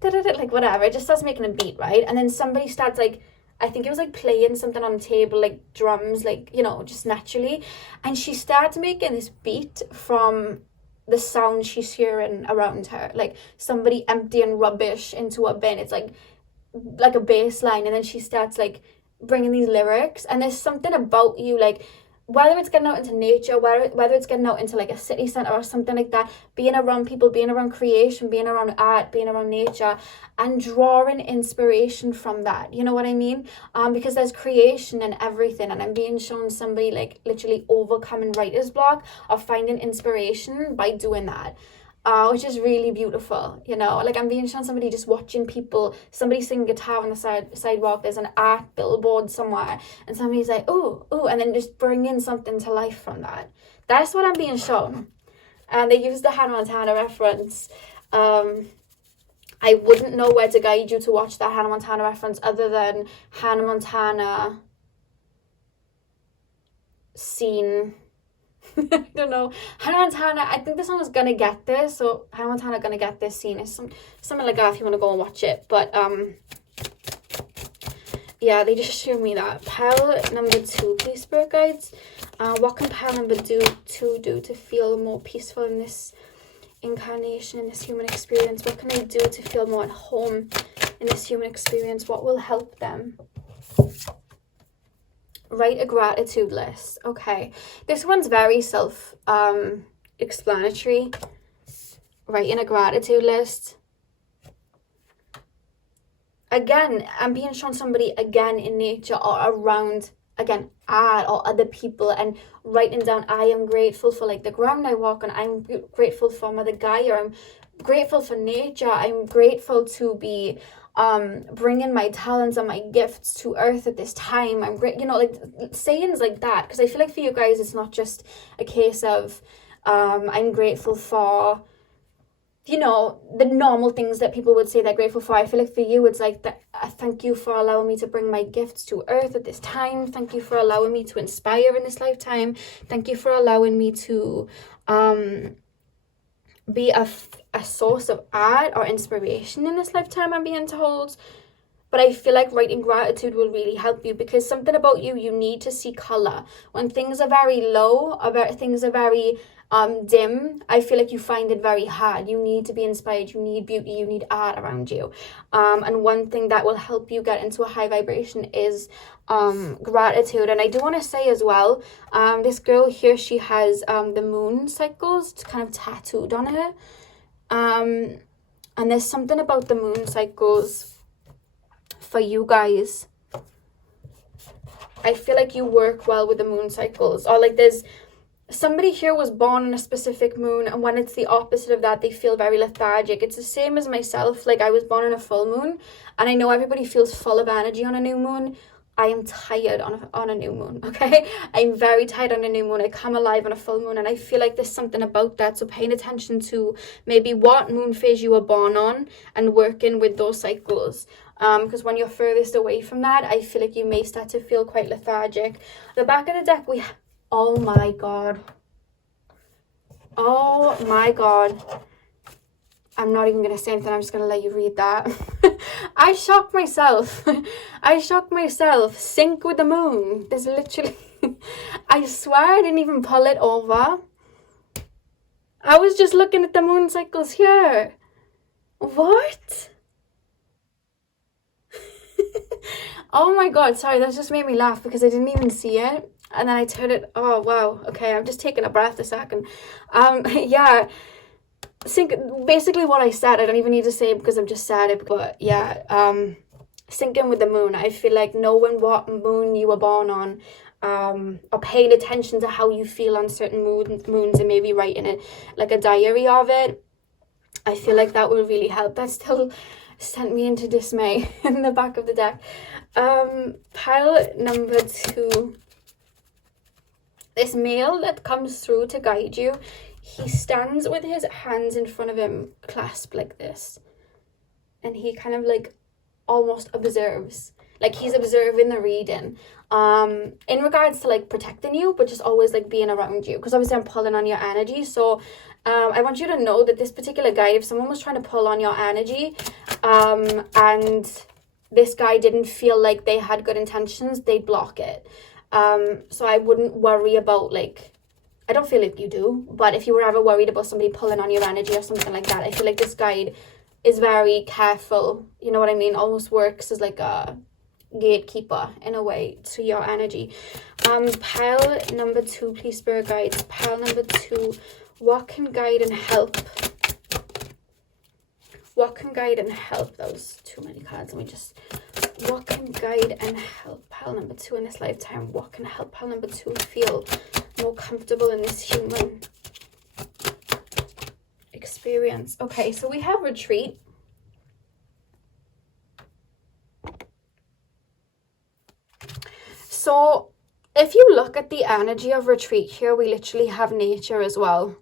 whatever. It just starts making a beat, right? And then somebody starts like, I think it was like playing something on the table, like drums, like, you know, just naturally. And she starts making this beat from the sound she's hearing around her, like somebody emptying rubbish into a bin. It's like a bass line, and then she starts like bringing these lyrics. And there's something about you, like, whether it's getting out into nature, whether it's getting out into like a city centre or something like that, being around people, being around creation, being around art, being around nature, and drawing inspiration from that. You know what I mean? Because there's creation in everything, and I'm being shown somebody like literally overcoming writer's block or finding inspiration by doing that. Which is really beautiful, you know. Like, I'm being shown somebody just watching people, somebody singing guitar on the sidewalk, there's an art billboard somewhere, and somebody's like, ooh, and then just bringing something to life from that. That's what I'm being shown. And they used the Hannah Montana reference. I wouldn't know where to guide you to watch that Hannah Montana reference other than Hannah Montana scene. I don't know. Hannah Montana, I think the song is Gonna Get This, so Hannah Montana Gonna Get This scene is something like that if you want to go and watch it. But yeah, they just showed me that. Pile number 2, please, spirit guides. What can pile number 2 do to feel more peaceful in this incarnation, in this human experience? What can they do to feel more at home in this human experience? What will help them? Write a gratitude list. Okay, this one's very self-explanatory. Writing a gratitude list. Again, I'm being shown somebody again in nature or around, again, art or other people, and writing down, I am grateful for like the ground I walk on. I'm grateful for Mother Gaia. I'm grateful for nature. I'm grateful to be bringing my talents and my gifts to earth at this time. I'm great, you know, like sayings like that, because I feel like for you guys it's not just a case of I'm grateful for, you know, the normal things that people would say they're grateful for. I feel like for you it's like that, thank you for allowing me to bring my gifts to earth at this time. Thank you for allowing me to inspire in this lifetime. Thank you for allowing me to be a source of art or inspiration in this lifetime, I'm being told. But I feel like writing gratitude will really help you, because something about you need to see color. When things are very low, things are very dim, I feel like you find it very hard. You need to be inspired, you need beauty, you need art around you. And one thing that will help you get into a high vibration is gratitude. And I do want to say as well, this girl here, she has the moon cycles kind of tattooed on her. And there's something about the moon cycles for you guys. I feel like you work well with the moon cycles, or like there's somebody here was born on a specific moon, and when it's the opposite of that, they feel very lethargic. It's the same as myself. Like, I was born on a full moon, and I know everybody feels full of energy on a new moon. I am tired on a new moon, okay? I'm very tired on a new moon. I come alive on a full moon, and I feel like there's something about that. So paying attention to maybe what moon phase you were born on and working with those cycles. Because when you're furthest away from that, I feel like you may start to feel quite lethargic. The back of the deck, we... Oh my God. Oh my God. I'm not even going to say anything. I'm just going to let you read that. I shocked myself. I shocked myself. Sync with the moon. There's literally... I swear I didn't even pull it over. I was just looking at the moon cycles here. What? Oh my God. Sorry, that just made me laugh because I didn't even see it. And then I turned it, oh wow, okay, I'm just taking a breath a second. Yeah, basically what I said, I don't even need to say it because I've just said it, but yeah, sync in with the moon. I feel like knowing what moon you were born on, or paying attention to how you feel on certain moons and maybe writing it, like a diary of it, I feel like that will really help. That still sent me into dismay in the back of the deck. Pile number 2. This male that comes through to guide you, he stands with his hands in front of him, clasped like this. And he kind of like almost observes. Like he's observing the reading. In regards to like protecting you, but just always like being around you. Because obviously I'm pulling on your energy. So I want you to know that this particular guide, if someone was trying to pull on your energy, and this guy didn't feel like they had good intentions, they'd block it. So I wouldn't worry about, like, I don't feel like you do, but if you were ever worried about somebody pulling on your energy or something like that, I feel like this guide is very careful, you know what I mean, almost works as like a gatekeeper in a way to your energy. Pile number 2, please, spirit guides. Pile number 2, what can guide and help? What can guide and help? That was too many cards. Let me just... What can guide and help pile number 2 in this lifetime? What can help pile number 2 feel more comfortable in this human experience? Okay, so we have retreat. So if you look at the energy of retreat here, we literally have nature as well.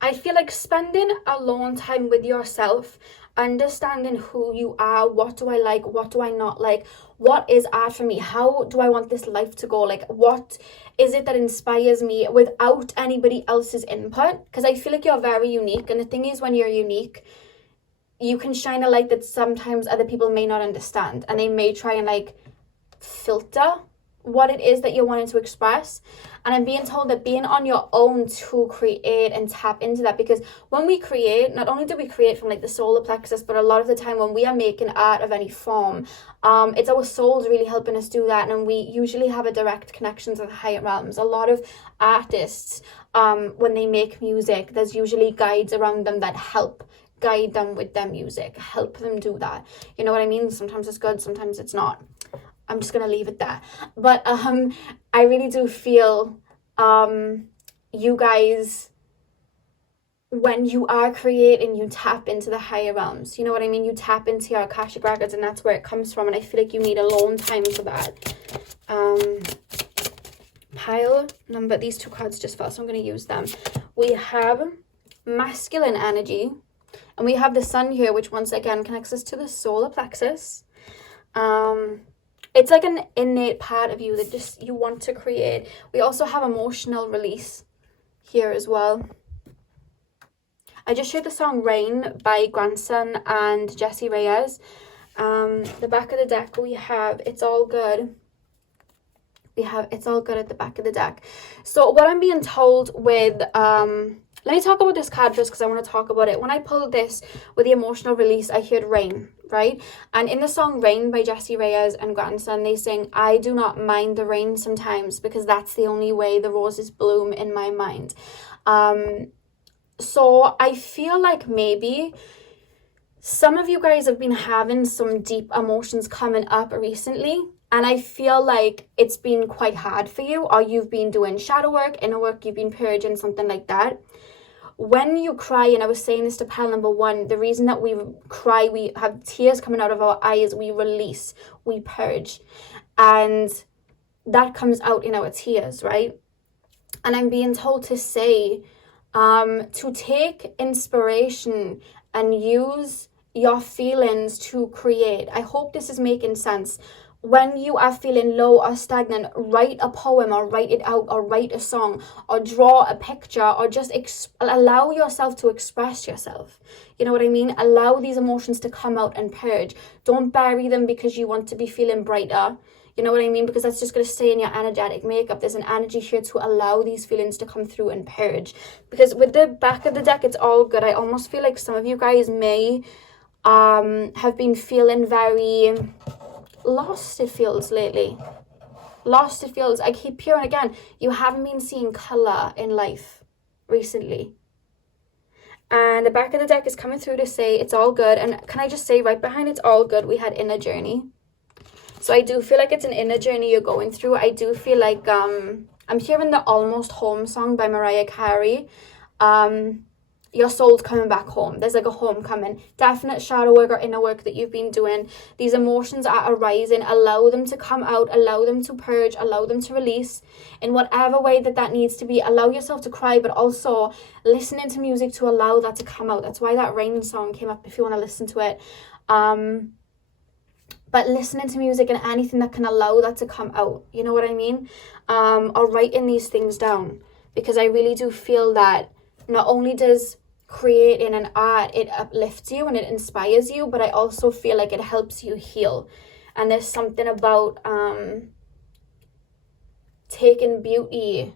I feel like spending alone time with yourself, understanding who you are, what do I like, what do I not like, what is art for me, how do I want this life to go, like what is it that inspires me without anybody else's input, because I feel like you're very unique, and the thing is, when you're unique, you can shine a light that sometimes other people may not understand, and they may try and like filter what it is that you're wanting to express. And I'm being told that being on your own to create and tap into that, because when we create, not only do we create from like the solar plexus, but a lot of the time when we are making art of any form, it's our souls really helping us do that, and we usually have a direct connection to the higher realms. A lot of artists, when they make music, there's usually guides around them that help guide them with their music, help them do that, you know what I mean? Sometimes it's good, sometimes it's not. I'm just gonna leave it there. But I really do feel you guys when you are creating, you tap into the higher realms. You know what I mean? You tap into your Akashic records, and that's where it comes from. And I feel like you need alone time for that. Pile number, these two cards just fell, so I'm going to use them. We have masculine energy, and we have the sun here, which once again connects us to the solar plexus. It's like an innate part of you that just you want to create. We also have emotional release here as well. I just shared the song Rain by Grandson and Jessie Reyez. The back of the deck we have It's All Good. We have It's All Good at the back of the deck. So what I'm being told with, let me talk about this card first because I want to talk about it. When I pulled this with the emotional release, I heard rain, right? And in the song Rain by Jessie Reyez and Grandson, they sing, I do not mind the rain sometimes because that's the only way the roses bloom in my mind. So I feel like maybe some of you guys have been having some deep emotions coming up recently. And I feel like it's been quite hard for you, or you've been doing shadow work, inner work, you've been purging, something like that. When you cry, and I was saying this to pile number one, the reason that we cry, we have tears coming out of our eyes, we release, we purge. And that comes out in our tears, right? And I'm being told to say, to take inspiration and use your feelings to create. I hope this is making sense. When you are feeling low or stagnant, write a poem or write it out or write a song or draw a picture or just allow yourself to express yourself. You know what I mean? Allow these emotions to come out and purge. Don't bury them because you want to be feeling brighter. You know what I mean? Because that's just going to stay in your energetic makeup. There's an energy here to allow these feelings to come through and purge. Because with the back of the deck, It's All Good. I almost feel like some of you guys may have been feeling very lost, it feels, lately. Lost, it feels. I keep hearing again, you haven't been seeing colour in life recently. And the back of the deck is coming through to say It's All Good. And can I just say, right behind It's All Good, we had Inner Journey. So I do feel like it's an inner journey you're going through. I do feel like I'm hearing the Almost Home song by Mariah Carey. Your soul's coming back home. There's like a homecoming. Definite shadow work or inner work that you've been doing. These emotions are arising. Allow them to come out. Allow them to purge. Allow them to release. In whatever way that needs to be. Allow yourself to cry, but also listening to music to allow that to come out. That's why that Rain song came up if you want to listen to it. But listening to music and anything that can allow that to come out. You know what I mean? Or writing these things down. Because I really do feel that not only does creating an art, it uplifts you and it inspires you, but I also feel like it helps you heal. And there's something about taking beauty.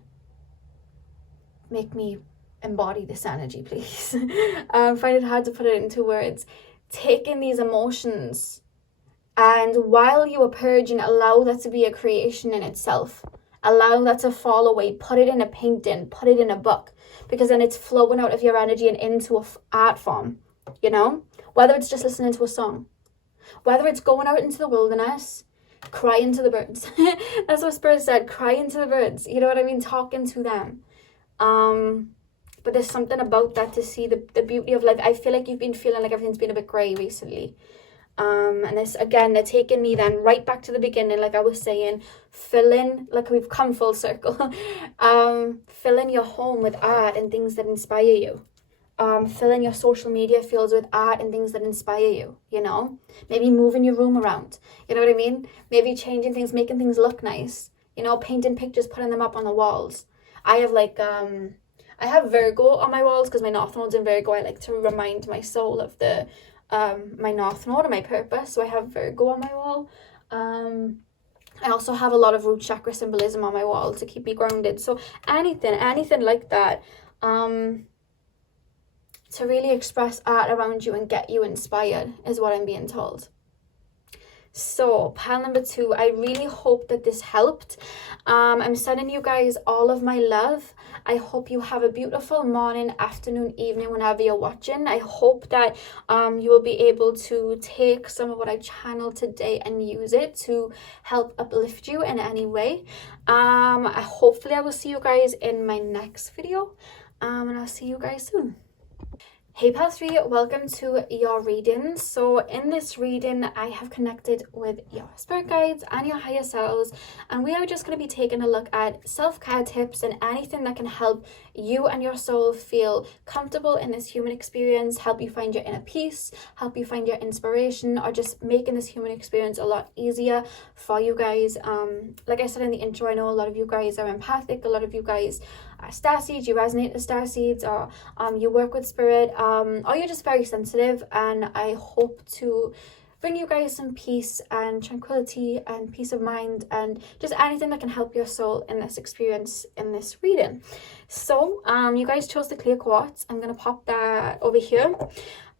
Make me embody this energy, please. Find it hard to put it into words. Taking these emotions, and while you are purging, allow that to be a creation in itself. Allow that to fall away. Put it in a painting. Put it in a book. Because then it's flowing out of your energy and into an art form. You know? Whether it's just listening to a song. Whether it's going out into the wilderness. Crying to the birds. That's what Spirit said. Crying to the birds. You know what I mean? Talking to them. But there's something about that to see the beauty of life. I feel like you've been feeling like everything's been a bit grey recently. And this, again, they're taking me then right back to the beginning, like I was saying, like we've come full circle, filling your home with art and things that inspire you. Filling your social media fields with art and things that inspire you, you know? Maybe moving your room around, you know what I mean? Maybe changing things, making things look nice, you know, painting pictures, putting them up on the walls. I have like, I have Virgo on my walls because my North Node's in Virgo. I like to remind my soul of my North Node and my purpose. So I have Virgo on my wall. I also have a lot of root chakra symbolism on my wall to keep me grounded. So anything like that, to really express art around you and get you inspired is what I'm being told. So pile number 2, I really hope that this helped. I'm sending you guys all of my love. I hope you have a beautiful morning, afternoon, evening, whenever you're watching. I hope that you will be able to take some of what I channeled today and use it to help uplift you in any way. Hopefully I will see you guys in my next video, and I'll see you guys soon. Hey Pal 3, welcome to your reading. So in this reading, I have connected with your spirit guides and your higher selves, and we are just going to be taking a look at self-care tips and anything that can help you and your soul feel comfortable in this human experience, help you find your inner peace, help you find your inspiration, or just making this human experience a lot easier for you guys. Like I said in the intro, I know a lot of you guys are empathic, a lot of you guys are starseeds, you resonate with starseeds, or you work with spirit, or you're just very sensitive, and I hope to bring you guys some peace and tranquility and peace of mind and just anything that can help your soul in this experience, in this reading. So you guys chose the clear quartz. I'm going to pop that over here.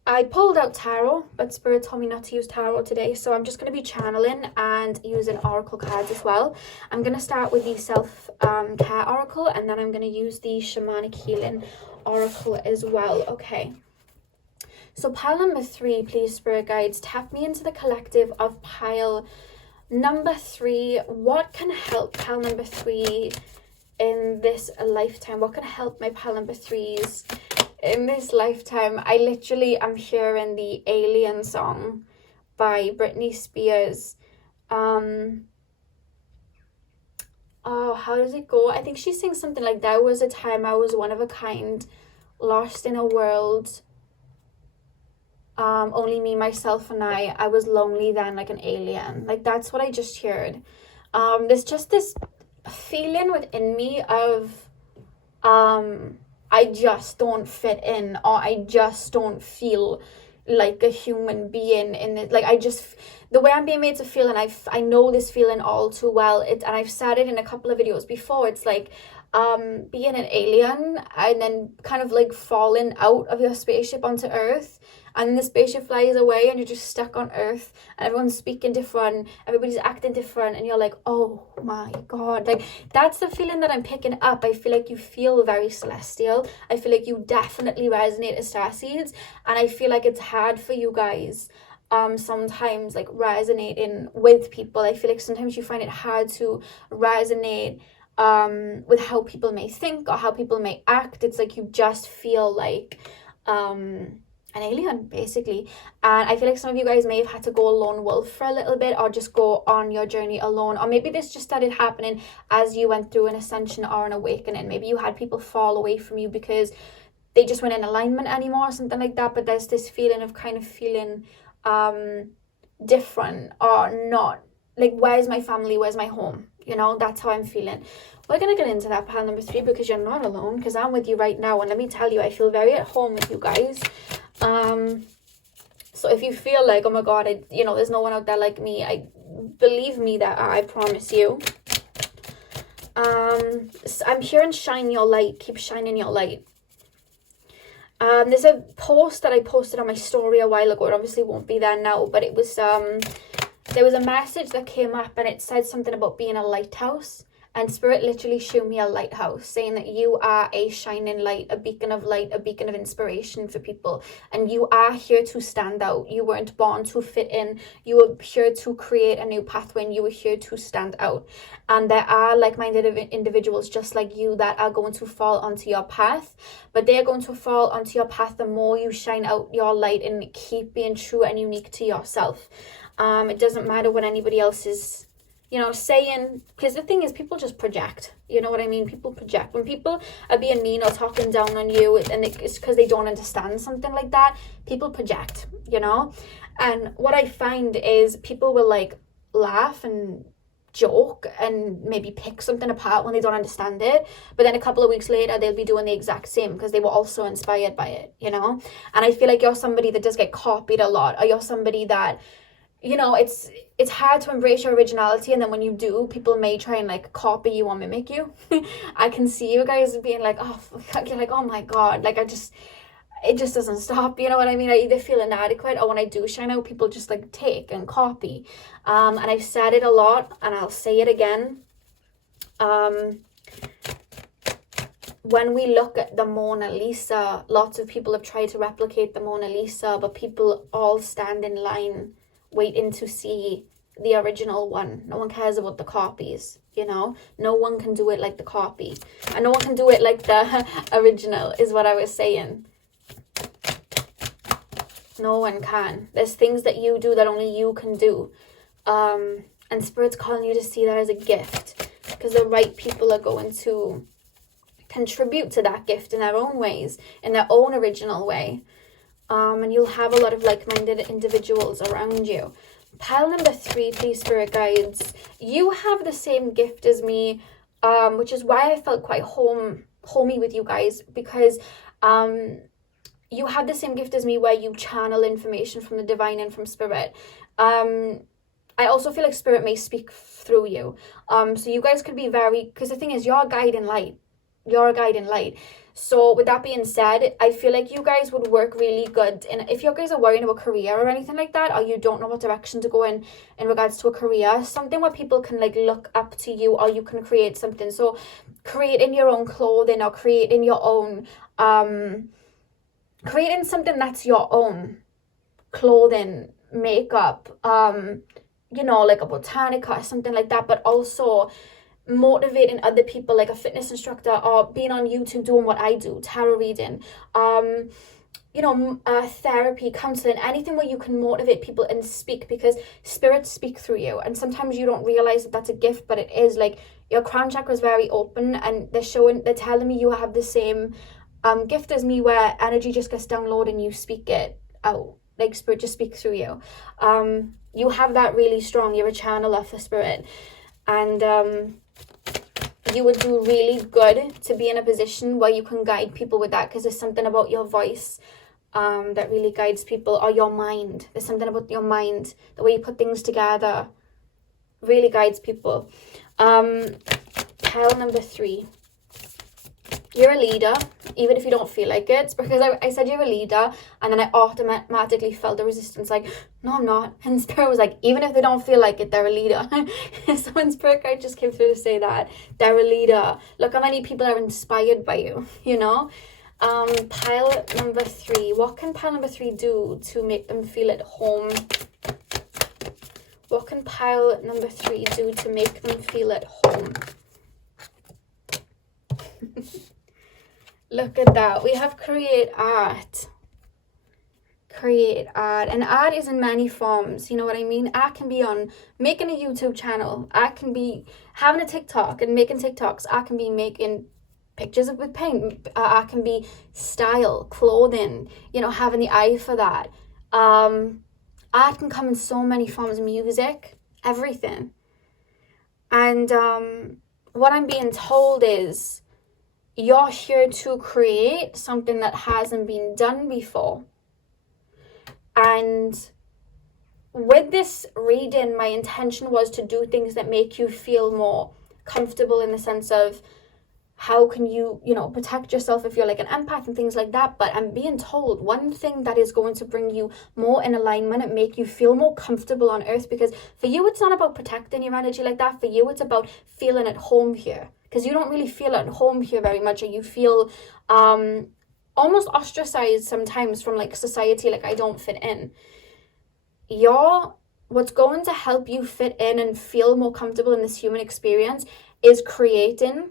I pulled out tarot, but Spirit told me not to use tarot today, so I'm just going to be channeling and using oracle cards as well. I'm going to start with the self-care oracle, and then I'm going to use the shamanic healing oracle as well. Okay. So pile number 3, please, Spirit guides, tap me into the collective of pile number 3. What can help pile number 3 in this lifetime? What can help my pile number 3s in this lifetime? I literally am hearing the Alien song by Britney Spears. Oh, how does it go? I think she sings something like, there was a time I was one of a kind, lost in a world, only me, myself, and I was lonely then like an alien. Like, that's what I just heard. There's just this feeling within me of I just don't fit in, or I just don't feel like a human being in it. Like, the way I'm being made to feel, and I know this feeling all too well, and I've said it in a couple of videos before, it's like being an alien and then kind of like falling out of your spaceship onto Earth, and then the spaceship flies away and you're just stuck on Earth, and everyone's speaking different, everybody's acting different, and you're like, oh my god. Like, that's the feeling that I'm picking up. I feel like you feel very celestial. I feel like you definitely resonate as starseeds, and I feel like it's hard for you guys sometimes, like, resonating with people. I feel like sometimes you find it hard to resonate with how people may think or how people may act. It's like you just feel like an alien, basically. And I feel like some of you guys may have had to go a lone wolf for a little bit, or just go on your journey alone, or maybe this just started happening as you went through an ascension or an awakening. Maybe you had people fall away from you because they just weren't in alignment anymore or something like that. But there's this feeling of kind of feeling different, or not, like, where's my family, where's my home, you know? That's how I'm feeling. We're gonna get into that pile number 3, because you're not alone, because I'm with you right now, and let me tell you, I feel very at home with you guys. So if you feel like, oh my god, there's no one out there like me, I believe me that I promise you. I'm hearing shine your light, keep shining your light. There's a post that I posted on my story a while ago. It obviously won't be there now, but it was there was a message that came up, and it said something about being a lighthouse, and Spirit literally showed me a lighthouse, saying that you are a shining light, a beacon of light, a beacon of inspiration for people, and you are here to stand out. You weren't born to fit in. You were here to create a new pathway, and you were here to stand out. And there are like-minded individuals just like you that are going to fall onto your path, but they're going to fall onto your path the more you shine out your light and keep being true and unique to yourself. It doesn't matter what anybody else is saying, because the thing is, people just project. You know what I mean? People project. When people are being mean or talking down on you, and it's because they don't understand something like that, people project, And what I find is people will like laugh and joke and maybe pick something apart when they don't understand it, but then a couple of weeks later they'll be doing the exact same because they were also inspired by it, And I feel like you're somebody that does get copied a lot, or you're somebody that, it's hard to embrace your originality, and then when you do, people may try and like copy you or mimic you. I can see you guys being like, oh, you're like, oh my god, like it just doesn't stop, you know what I mean? I either feel inadequate, or when I do shine out, people just like take and copy. And I've said it a lot, and I'll say it again. When we look at the Mona Lisa, lots of people have tried to replicate the Mona Lisa, but people all stand in line waiting to see the original one. No one cares about the copies, No one can do it like the copy, and no one can do it like the original, is what I was saying. No one can. There's things that you do that only you can do. And Spirit's calling you to see that as a gift, because the right people are going to contribute to that gift in their own ways, in their own original way. And you'll have a lot of like-minded individuals around you. Pile number 3, please, Spirit Guides. You have the same gift as me, which is why I felt quite homey with you guys, because you have the same gift as me where you channel information from the divine and from Spirit. I also feel like Spirit may speak through you. So you guys could be because the thing is, you're a guiding light. You're a guiding light. So with that being said, I feel like you guys would work really good. And if you guys are worrying about career or anything like that, or you don't know what direction to go in regards to a career, something where people can like look up to you, or you can create something. So creating your own clothing, or creating your own, creating something that's your own clothing, makeup, you know, like a botanica or something like that, but also motivating other people, like a fitness instructor, or being on YouTube doing what I do, tarot reading, you know, therapy, counseling, anything where you can motivate people and speak, because spirits speak through you. And sometimes you don't realize that that's a gift, but it is. Like, your crown chakra is very open, and they're telling me you have the same gift as me, where energy just gets downloaded and you speak it out, like Spirit just speaks through you. You have that really strong. You're a channeler for Spirit, and you would do really good to be in a position where you can guide people with that, because there's something about your voice that really guides people, or your mind. There's something about your mind, the way you put things together, really guides people. Pile number 3. You're a leader, even if you don't feel like it. It's because I said you're a leader, and then I automatically felt the resistance, like, no, I'm not. And Spirit was like, even if they don't feel like it, they're a leader. So when Spirit Guide just came through to say that, they're a leader. Look how many people are inspired by you, you know? Pile number 3. What can pile number 3 do to make them feel at home? What can pile number 3 do to make them feel at home? Look at that. We have create art. Create art. And art is in many forms. You know what I mean? Art can be on making a YouTube channel. Art can be having a TikTok and making TikToks. Art can be making pictures with paint. Art can be style, clothing, you know, having the eye for that. Art can come in so many forms. Music, everything. And what I'm being told is, you're here to create something that hasn't been done before. And with this reading, my intention was to do things that make you feel more comfortable, in the sense of how can you, you know, protect yourself if you're like an empath and things like that. But I'm being told one thing that is going to bring you more in alignment and make you feel more comfortable on earth, because for you, it's not about protecting your energy like that. For you, it's about feeling at home here. Because you don't really feel at home here very much, or you feel almost ostracized sometimes from like society, like I don't fit in. What's going to help you fit in and feel more comfortable in this human experience is creating,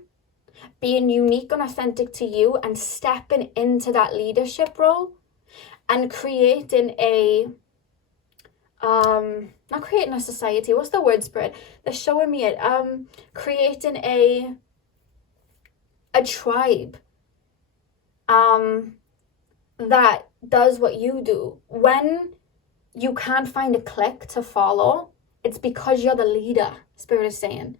being unique and authentic to you, and stepping into that leadership role, and creating not creating a society, what's the word, Spirit? They're showing me it. Creating a tribe that does what you do. When you can't find a clique to follow, it's because you're the leader, Spirit is saying.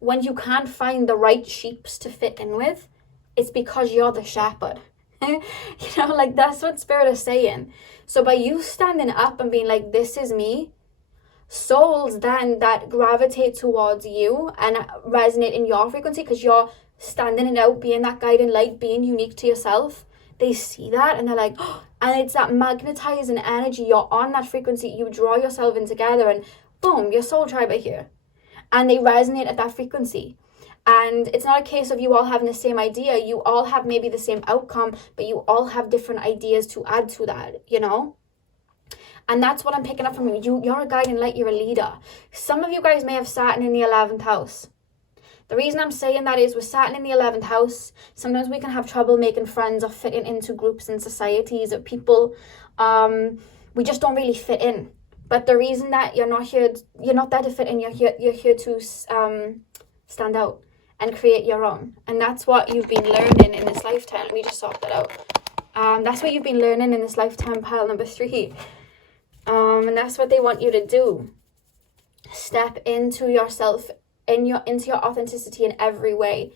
When you can't find the right sheeps to fit in with, it's because you're the shepherd. You know, like, that's what Spirit is saying. So by you standing up and being like, this is me, souls then that gravitate towards you and resonate in your frequency, because you're standing it out, being that guiding light, being unique to yourself, they see that and they're like, oh, and it's that magnetizing energy. You're on that frequency, you draw yourself in together, and boom, your soul tribe are here, and they resonate at that frequency. And it's not a case of you all having the same idea. You all have maybe the same outcome, but you all have different ideas to add to that, you know? And that's what I'm picking up from you. You're a guiding light, you're a leader. Some of you guys may have Saturn in the 11th house. The reason I'm saying that is we're sat in the 11th house. Sometimes we can have trouble making friends or fitting into groups and societies of people. We just don't really fit in. But the reason that you're not there to fit in, you're here to stand out and create your own. And that's what you've been learning in this lifetime. Let me just sort that out. That's what you've been learning in this lifetime, pile number 3. And that's what they want you to do. Step into yourself, into your authenticity in every way.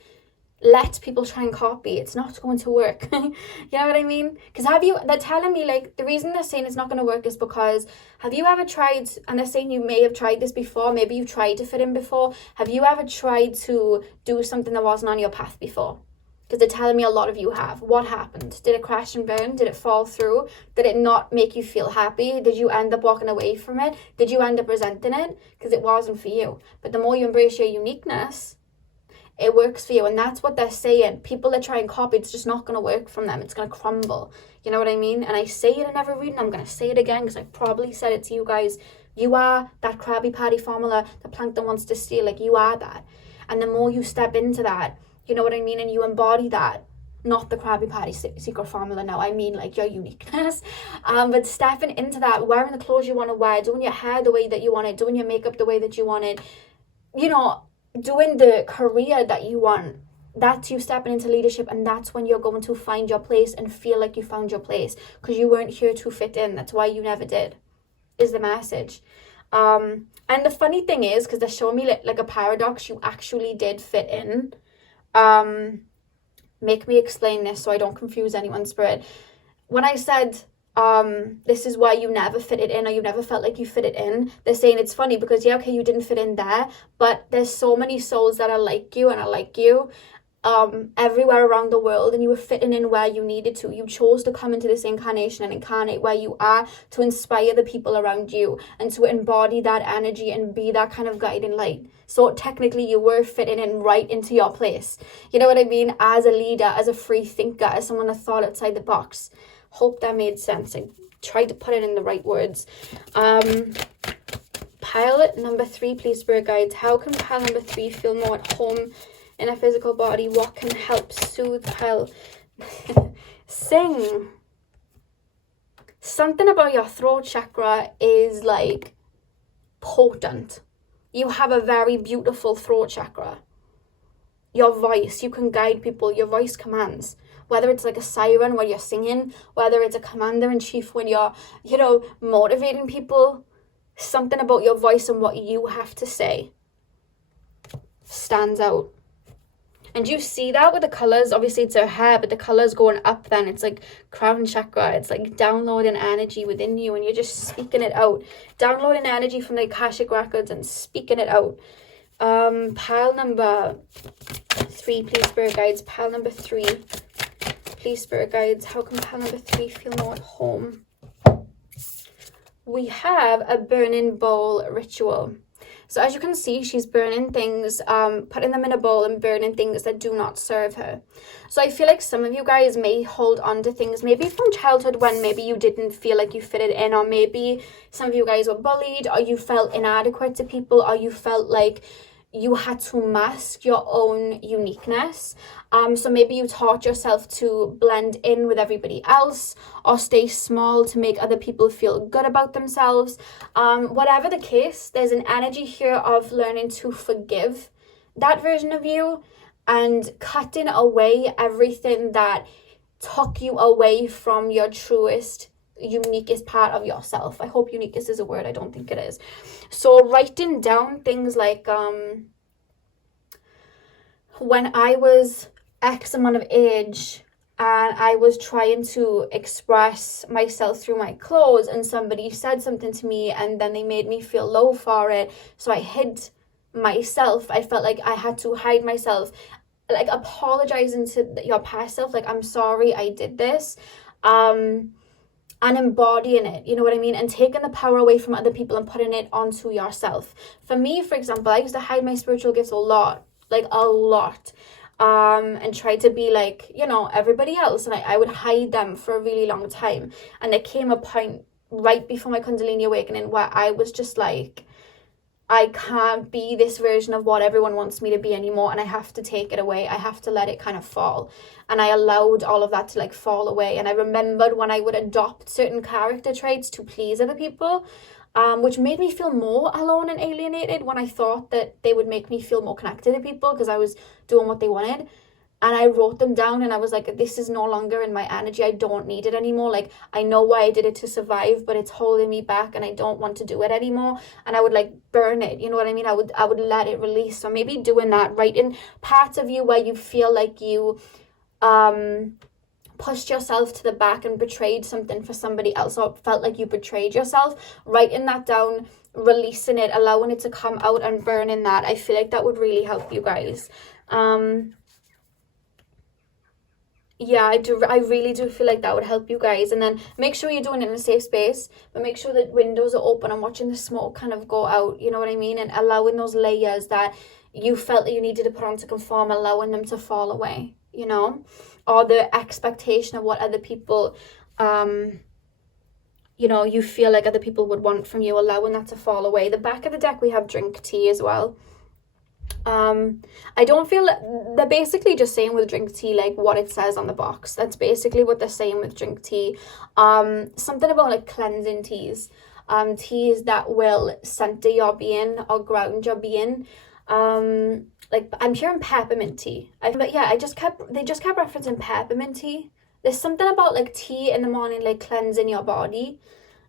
Let people try and copy. It's not going to work. You know what I mean? Because they're telling me, like, the reason they're saying it's not going to work is because, have you ever tried, and they're saying you may have tried this before, maybe you've tried to fit in before. Have you ever tried to do something that wasn't on your path before? Because they're telling me a lot of you have. What happened? Did it crash and burn? Did it fall through? Did it not make you feel happy? Did you end up walking away from it? Did you end up resenting it? Because it wasn't for you. But the more you embrace your uniqueness, it works for you. And that's what they're saying. People that try and copy, it's just not going to work from them. It's going to crumble. You know what I mean? And I say it in every reading. I'm going to say it again because I probably said it to you guys. You are that Krabby Patty formula that Plankton wants to steal. Like, you are that. And the more you step into that, you know what I mean? And you embody that. Not the Krabby Patty secret formula now. I mean, like, your uniqueness. But stepping into that, wearing the clothes you want to wear, doing your hair the way that you want it, doing your makeup the way that you want it, you know, doing the career that you want. That's you stepping into leadership, and that's when you're going to find your place and feel like you found your place, because you weren't here to fit in. That's why you never did, is the message. And the funny thing is, because they're showing me like a paradox, you actually did fit in. Make me explain this so I don't confuse anyone's spirit. When I said this is why you never fitted in, or you never felt like you fitted in, they're saying it's funny because, yeah, okay, you didn't fit in there, but there's so many souls that are like you and are like you everywhere around the world, and you were fitting in where you needed to. You chose to come into this incarnation and incarnate where you are to inspire the people around you and to embody that energy and be that kind of guiding light. So technically you were fitting in right into your place. You know what I mean? As a leader, as a free thinker, as someone that thought outside the box. Hope that made sense. I tried to put it in the right words. Pile number 3, please, spirit guides. How can pile number 3 feel more at home in a physical body? What can help soothe pile? Sing. Something about your throat chakra is like potent. You have a very beautiful throat chakra. Your voice, you can guide people. Your voice commands. Whether it's like a siren when you're singing, whether it's a commander-in-chief when you're, you know, motivating people. Something about your voice and what you have to say stands out. And you see that with the colours. Obviously it's her hair, but the colours going up then. It's like crown chakra. It's like downloading energy within you, and you're just speaking it out. Downloading energy from the Akashic records and speaking it out. Pile number 3, please, spirit guides. Pile number 3, please, spirit guides. How can pile number 3 feel more at home? We have a burning bowl ritual. So as you can see, she's burning things, putting them in a bowl and burning things that do not serve her. So I feel like some of you guys may hold on to things, maybe from childhood when maybe you didn't feel like you fitted in, or maybe some of you guys were bullied, or you felt inadequate to people, or you felt like you had to mask your own uniqueness. So maybe you taught yourself to blend in with everybody else or stay small to make other people feel good about themselves. Whatever the case, there's an energy here of learning to forgive that version of you and cutting away everything that took you away from your truest, uniquest part of yourself. I hope uniquest is a word. I don't think it is. So writing down things like when I was X amount of age and I was trying to express myself through my clothes, and somebody said something to me and then they made me feel low for it, so I hid myself. I felt like I had to hide myself, like apologizing to your past self, like, I'm sorry I did this, and embodying it, you know what I mean, and taking the power away from other people and putting it onto yourself. For me, for example, I used to hide my spiritual gifts a lot, and try to be like, you know, everybody else, and I would hide them for a really long time. And there came a point right before my Kundalini awakening where I was just like, I can't be this version of what everyone wants me to be anymore, and I have to take it away. I have to let it kind of fall. And I allowed all of that to like fall away. And I remembered when I would adopt certain character traits to please other people, which made me feel more alone and alienated when I thought that they would make me feel more connected to people because I was doing what they wanted. And I wrote them down and I was like, this is no longer in my energy. I don't need it anymore. Like, I know why I did it to survive, but it's holding me back and I don't want to do it anymore. And I would like burn it. You know what I mean? I would let it release. So maybe doing that, writing parts of you where you feel like you pushed yourself to the back and betrayed something for somebody else, or felt like you betrayed yourself, writing that down, releasing it, allowing it to come out and burning that. I feel like that would really help you guys. Yeah, I really do feel like that would help you guys. And then make sure you're doing it in a safe space, but make sure that windows are open and watching the smoke kind of go out, you know what I mean? And allowing those layers that you felt that you needed to put on to conform, allowing them to fall away, you know? Or the expectation of what other people, you know, you feel like other people would want from you, allowing that to fall away. The back of the deck, we have drink tea as well. I don't feel they're basically just saying with drink tea like what it says on the box. That's basically what they're saying with drink tea. Something about like cleansing teas, teas that will center your being or ground your being. Like I'm hearing peppermint tea. But yeah, they just kept referencing peppermint tea. There's something about like tea in the morning, like cleansing your body,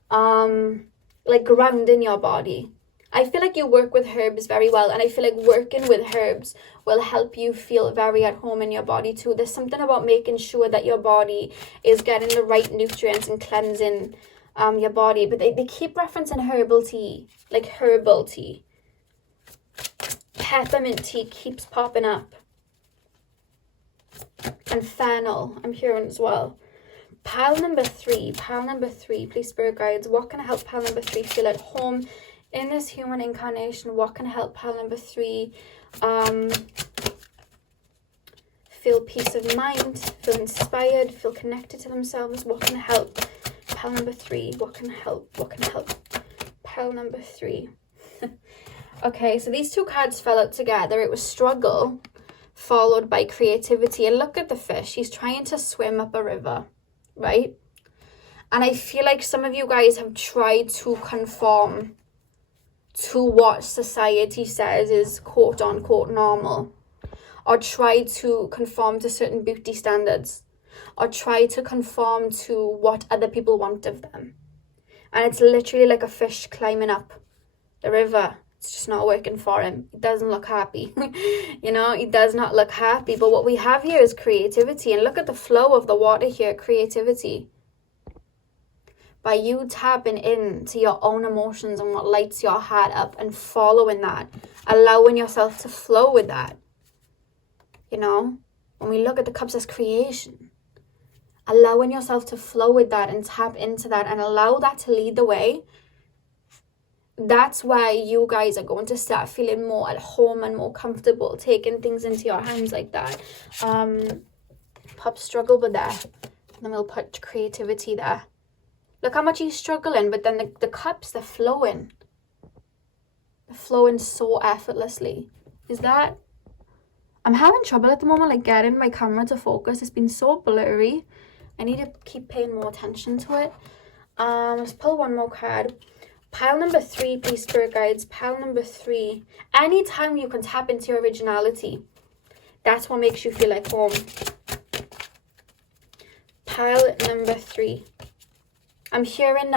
like grounding your body. I feel like you work with herbs very well, and I feel like working with herbs will help you feel very at home in your body too. There's something about making sure that your body is getting the right nutrients and cleansing your body. But they keep referencing herbal tea, like herbal tea. Peppermint tea keeps popping up. And fennel, I'm hearing as well. Pile number three, please spirit guides, what can help pile number 3 feel at home in this human incarnation? What can help pile number 3 feel peace of mind, feel inspired, feel connected to themselves? What can help pile number 3? What can help pile number 3? Okay, so these two cards fell out together. It was struggle followed by creativity. And look at the fish. He's trying to swim up a river, right? And I feel like some of you guys have tried to conform to what society says is quote unquote normal, or try to conform to certain beauty standards, or try to conform to what other people want of them. And it's literally like a fish climbing up the river. It's just not working for him. He doesn't look happy. You know, he does not look happy. But what we have here is creativity. And look at the flow of the water here, creativity. By you tapping into your own emotions and what lights your heart up and following that, allowing yourself to flow with that. You know, when we look at the cups as creation, allowing yourself to flow with that and tap into that and allow that to lead the way. That's why you guys are going to start feeling more at home and more comfortable taking things into your hands like that. Pop struggle with that. And then we'll put creativity there. Look how much he's struggling, but then the cups, they're flowing. They're flowing so effortlessly. Is that... I'm having trouble at the moment, like getting my camera to focus. It's been so blurry. I need to keep paying more attention to it. Let's pull one more card. Pile number 3, please, spirit guides. Pile number 3. Anytime you can tap into your originality, that's what makes you feel like home. Pile number 3. I'm hearing,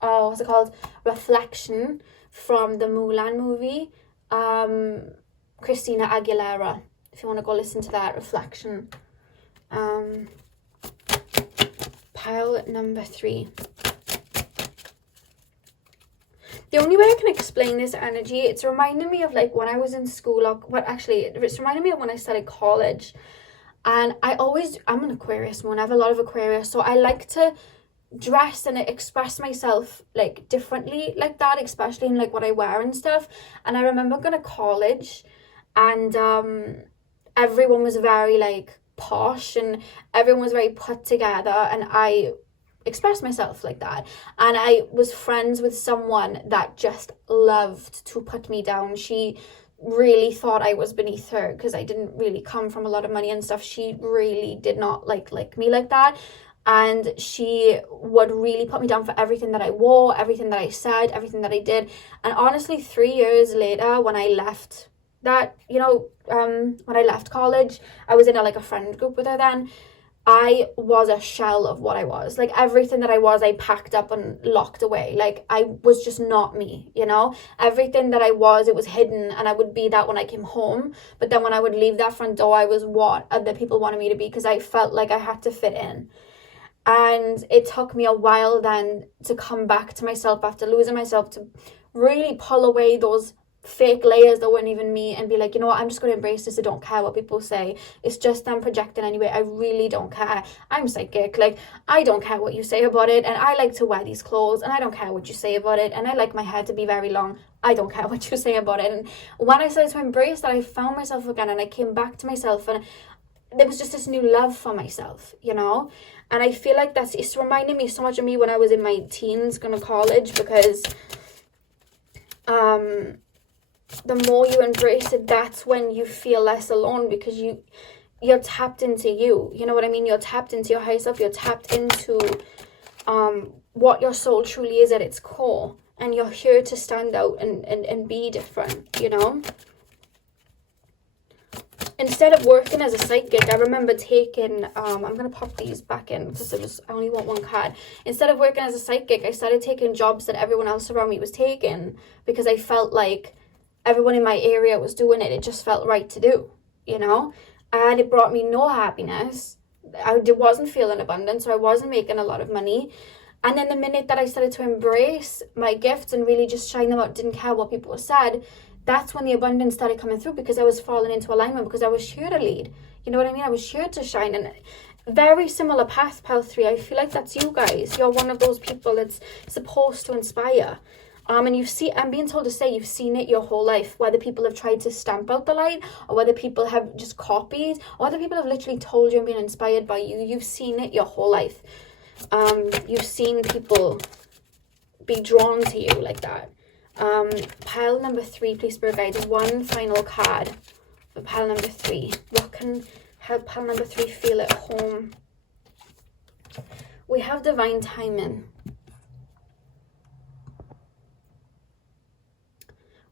what's it called? Reflection from the Mulan movie. Christina Aguilera. If you want to go listen to that, Reflection. Pile number 3. The only way I can explain this energy, it's reminding me of like when I was in school, or it's reminding me of when I started college. And I'm an Aquarius moon, I have a lot of Aquarius, so I like to dress and express myself like differently like that, especially in like what I wear and stuff. And I remember going to college and everyone was very like posh and everyone was very put together, and I express myself like that. And I was friends with someone that just loved to put me down. She really thought I was beneath her because I didn't really come from a lot of money and stuff. She really did not like me like that. And she would really put me down for everything that I wore, everything that I said, everything that I did. And honestly, 3 years later, when I left that, when I left college, I was in a friend group with her then. I was a shell of what I was. Like, everything that I was, I packed up and locked away. Like, I was just not me, Everything that I was, it was hidden, and I would be that when I came home. But then when I would leave that front door, I was what other people wanted me to be, because I felt like I had to fit in. And it took me a while then to come back to myself after losing myself, to really pull away those fake layers that weren't even me and be like, you know what, I'm just going to embrace this. I don't care what people say. It's just them projecting anyway. I really don't care. I'm psychic. Like, I don't care what you say about it. And I like to wear these clothes, and I don't care what you say about it. And I like my hair to be very long. I don't care what you say about it. And when I started to embrace that, I found myself again, and I came back to myself, and there was just this new love for myself, And I feel like it's reminding me so much of me when I was in my teens going to college, because the more you embrace it, that's when you feel less alone, because you're tapped into you. You know what I mean? You're tapped into your higher self. You're tapped into what your soul truly is at its core. And you're here to stand out and be different, Instead of working as a psychic, I remember taking, I'm going to pop these back in because I only want one card. Instead of working as a psychic, I started taking jobs that everyone else around me was taking, because I felt like everyone in my area was doing it. It just felt right to do, And it brought me no happiness. I wasn't feeling abundant, so I wasn't making a lot of money. And then the minute that I started to embrace my gifts and really just shine them out, didn't care what people said, that's when the abundance started coming through, because I was falling into alignment, because I was here to lead. You know what I mean? I was here to shine. And very similar path, Pal 3. I feel like that's you guys. You're one of those people that's supposed to inspire. And I'm being told to say you've seen it your whole life, whether people have tried to stamp out the light, or whether people have just copied, or whether people have literally told you and been inspired by you. You've seen it your whole life. You've seen people be drawn to you like that. Pile number 3, please, Spirit Guides, one final card for pile number 3. What can help pile number 3 feel at home? We have divine timing.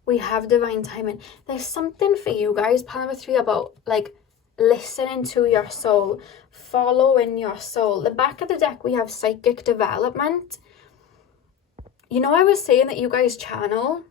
We have divine timing. There's something for you guys, pile number 3, about listening to your soul, following your soul. The back of the deck, we have psychic development. I was saying that you guys channel.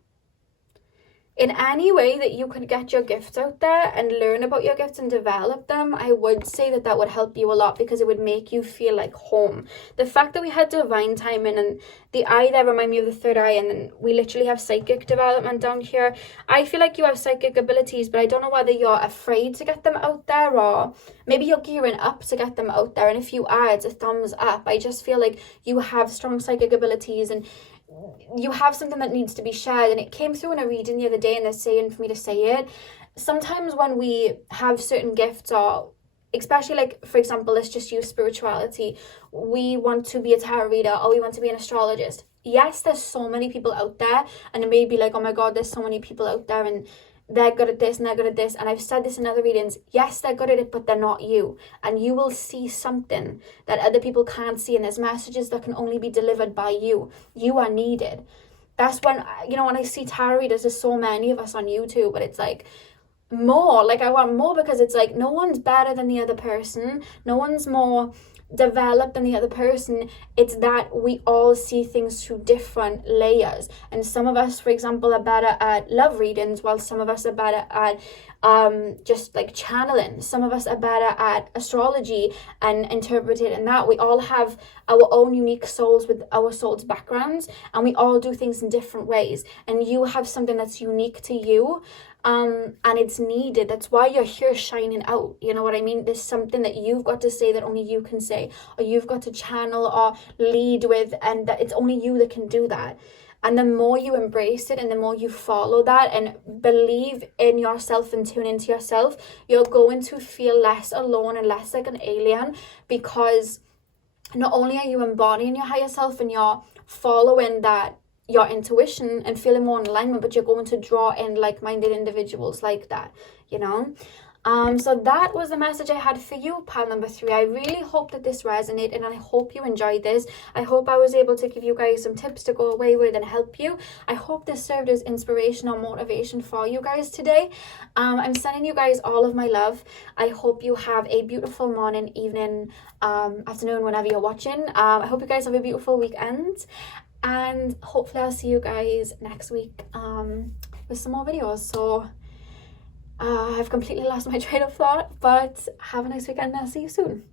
In any way that you could get your gifts out there and learn about your gifts and develop them, I would say that would help you a lot, because it would make you feel like home. The fact that we had divine timing and the eye there remind me of the third eye, and then we literally have psychic development down here. I feel like you have psychic abilities, but I don't know whether you're afraid to get them out there, or maybe you're gearing up to get them out there. And if you are, it's a thumbs up. I just feel like you have strong psychic abilities, and you have something that needs to be shared. And it came through in a reading the other day, and they're saying for me to say it. Sometimes when we have certain gifts, or especially for example, let's just use spirituality, we want to be a tarot reader, or we want to be an astrologist. Yes, there's so many people out there, and it may be like, oh my god, there's so many people out there, and they're good at this and they're good at this. And I've said this in other readings. Yes, they're good at it, but they're not you. And you will see something that other people can't see. And there's messages that can only be delivered by you. You are needed. That's when, when I see tarot readers, there's so many of us on YouTube, but it's more. I want more, because it's no one's better than the other person. No one's more developed than the other person. It's that we all see things through different layers, and some of us, for example, are better at love readings, while some of us are better at just channeling. Some of us are better at astrology and interpreting, and that we all have our own unique souls with our souls backgrounds, and we all do things in different ways. And you have something that's unique to you, and it's needed. That's why you're here shining out. You know what I mean? There's something that you've got to say that only you can say, or you've got to channel or lead with, and that it's only you that can do that. And the more you embrace it, and the more you follow that and believe in yourself and tune into yourself, you're going to feel less alone and less like an alien, because not only are you embodying your higher self and you're following that, your intuition, and feeling more in alignment, but you're going to draw in like-minded individuals like that, you know. So that was the message I had for you, pal number 3. I really hope that this resonated, and I hope you enjoyed this. I hope I was able to give you guys some tips to go away with and help you. I hope this served as inspiration or motivation for you guys today. I'm sending you guys all of my love. I hope you have a beautiful morning, evening, afternoon, whenever you're watching. I hope you guys have a beautiful weekend, and hopefully I'll see you guys next week with some more videos. So I've completely lost my train of thought, but have a nice weekend and I'll see you soon.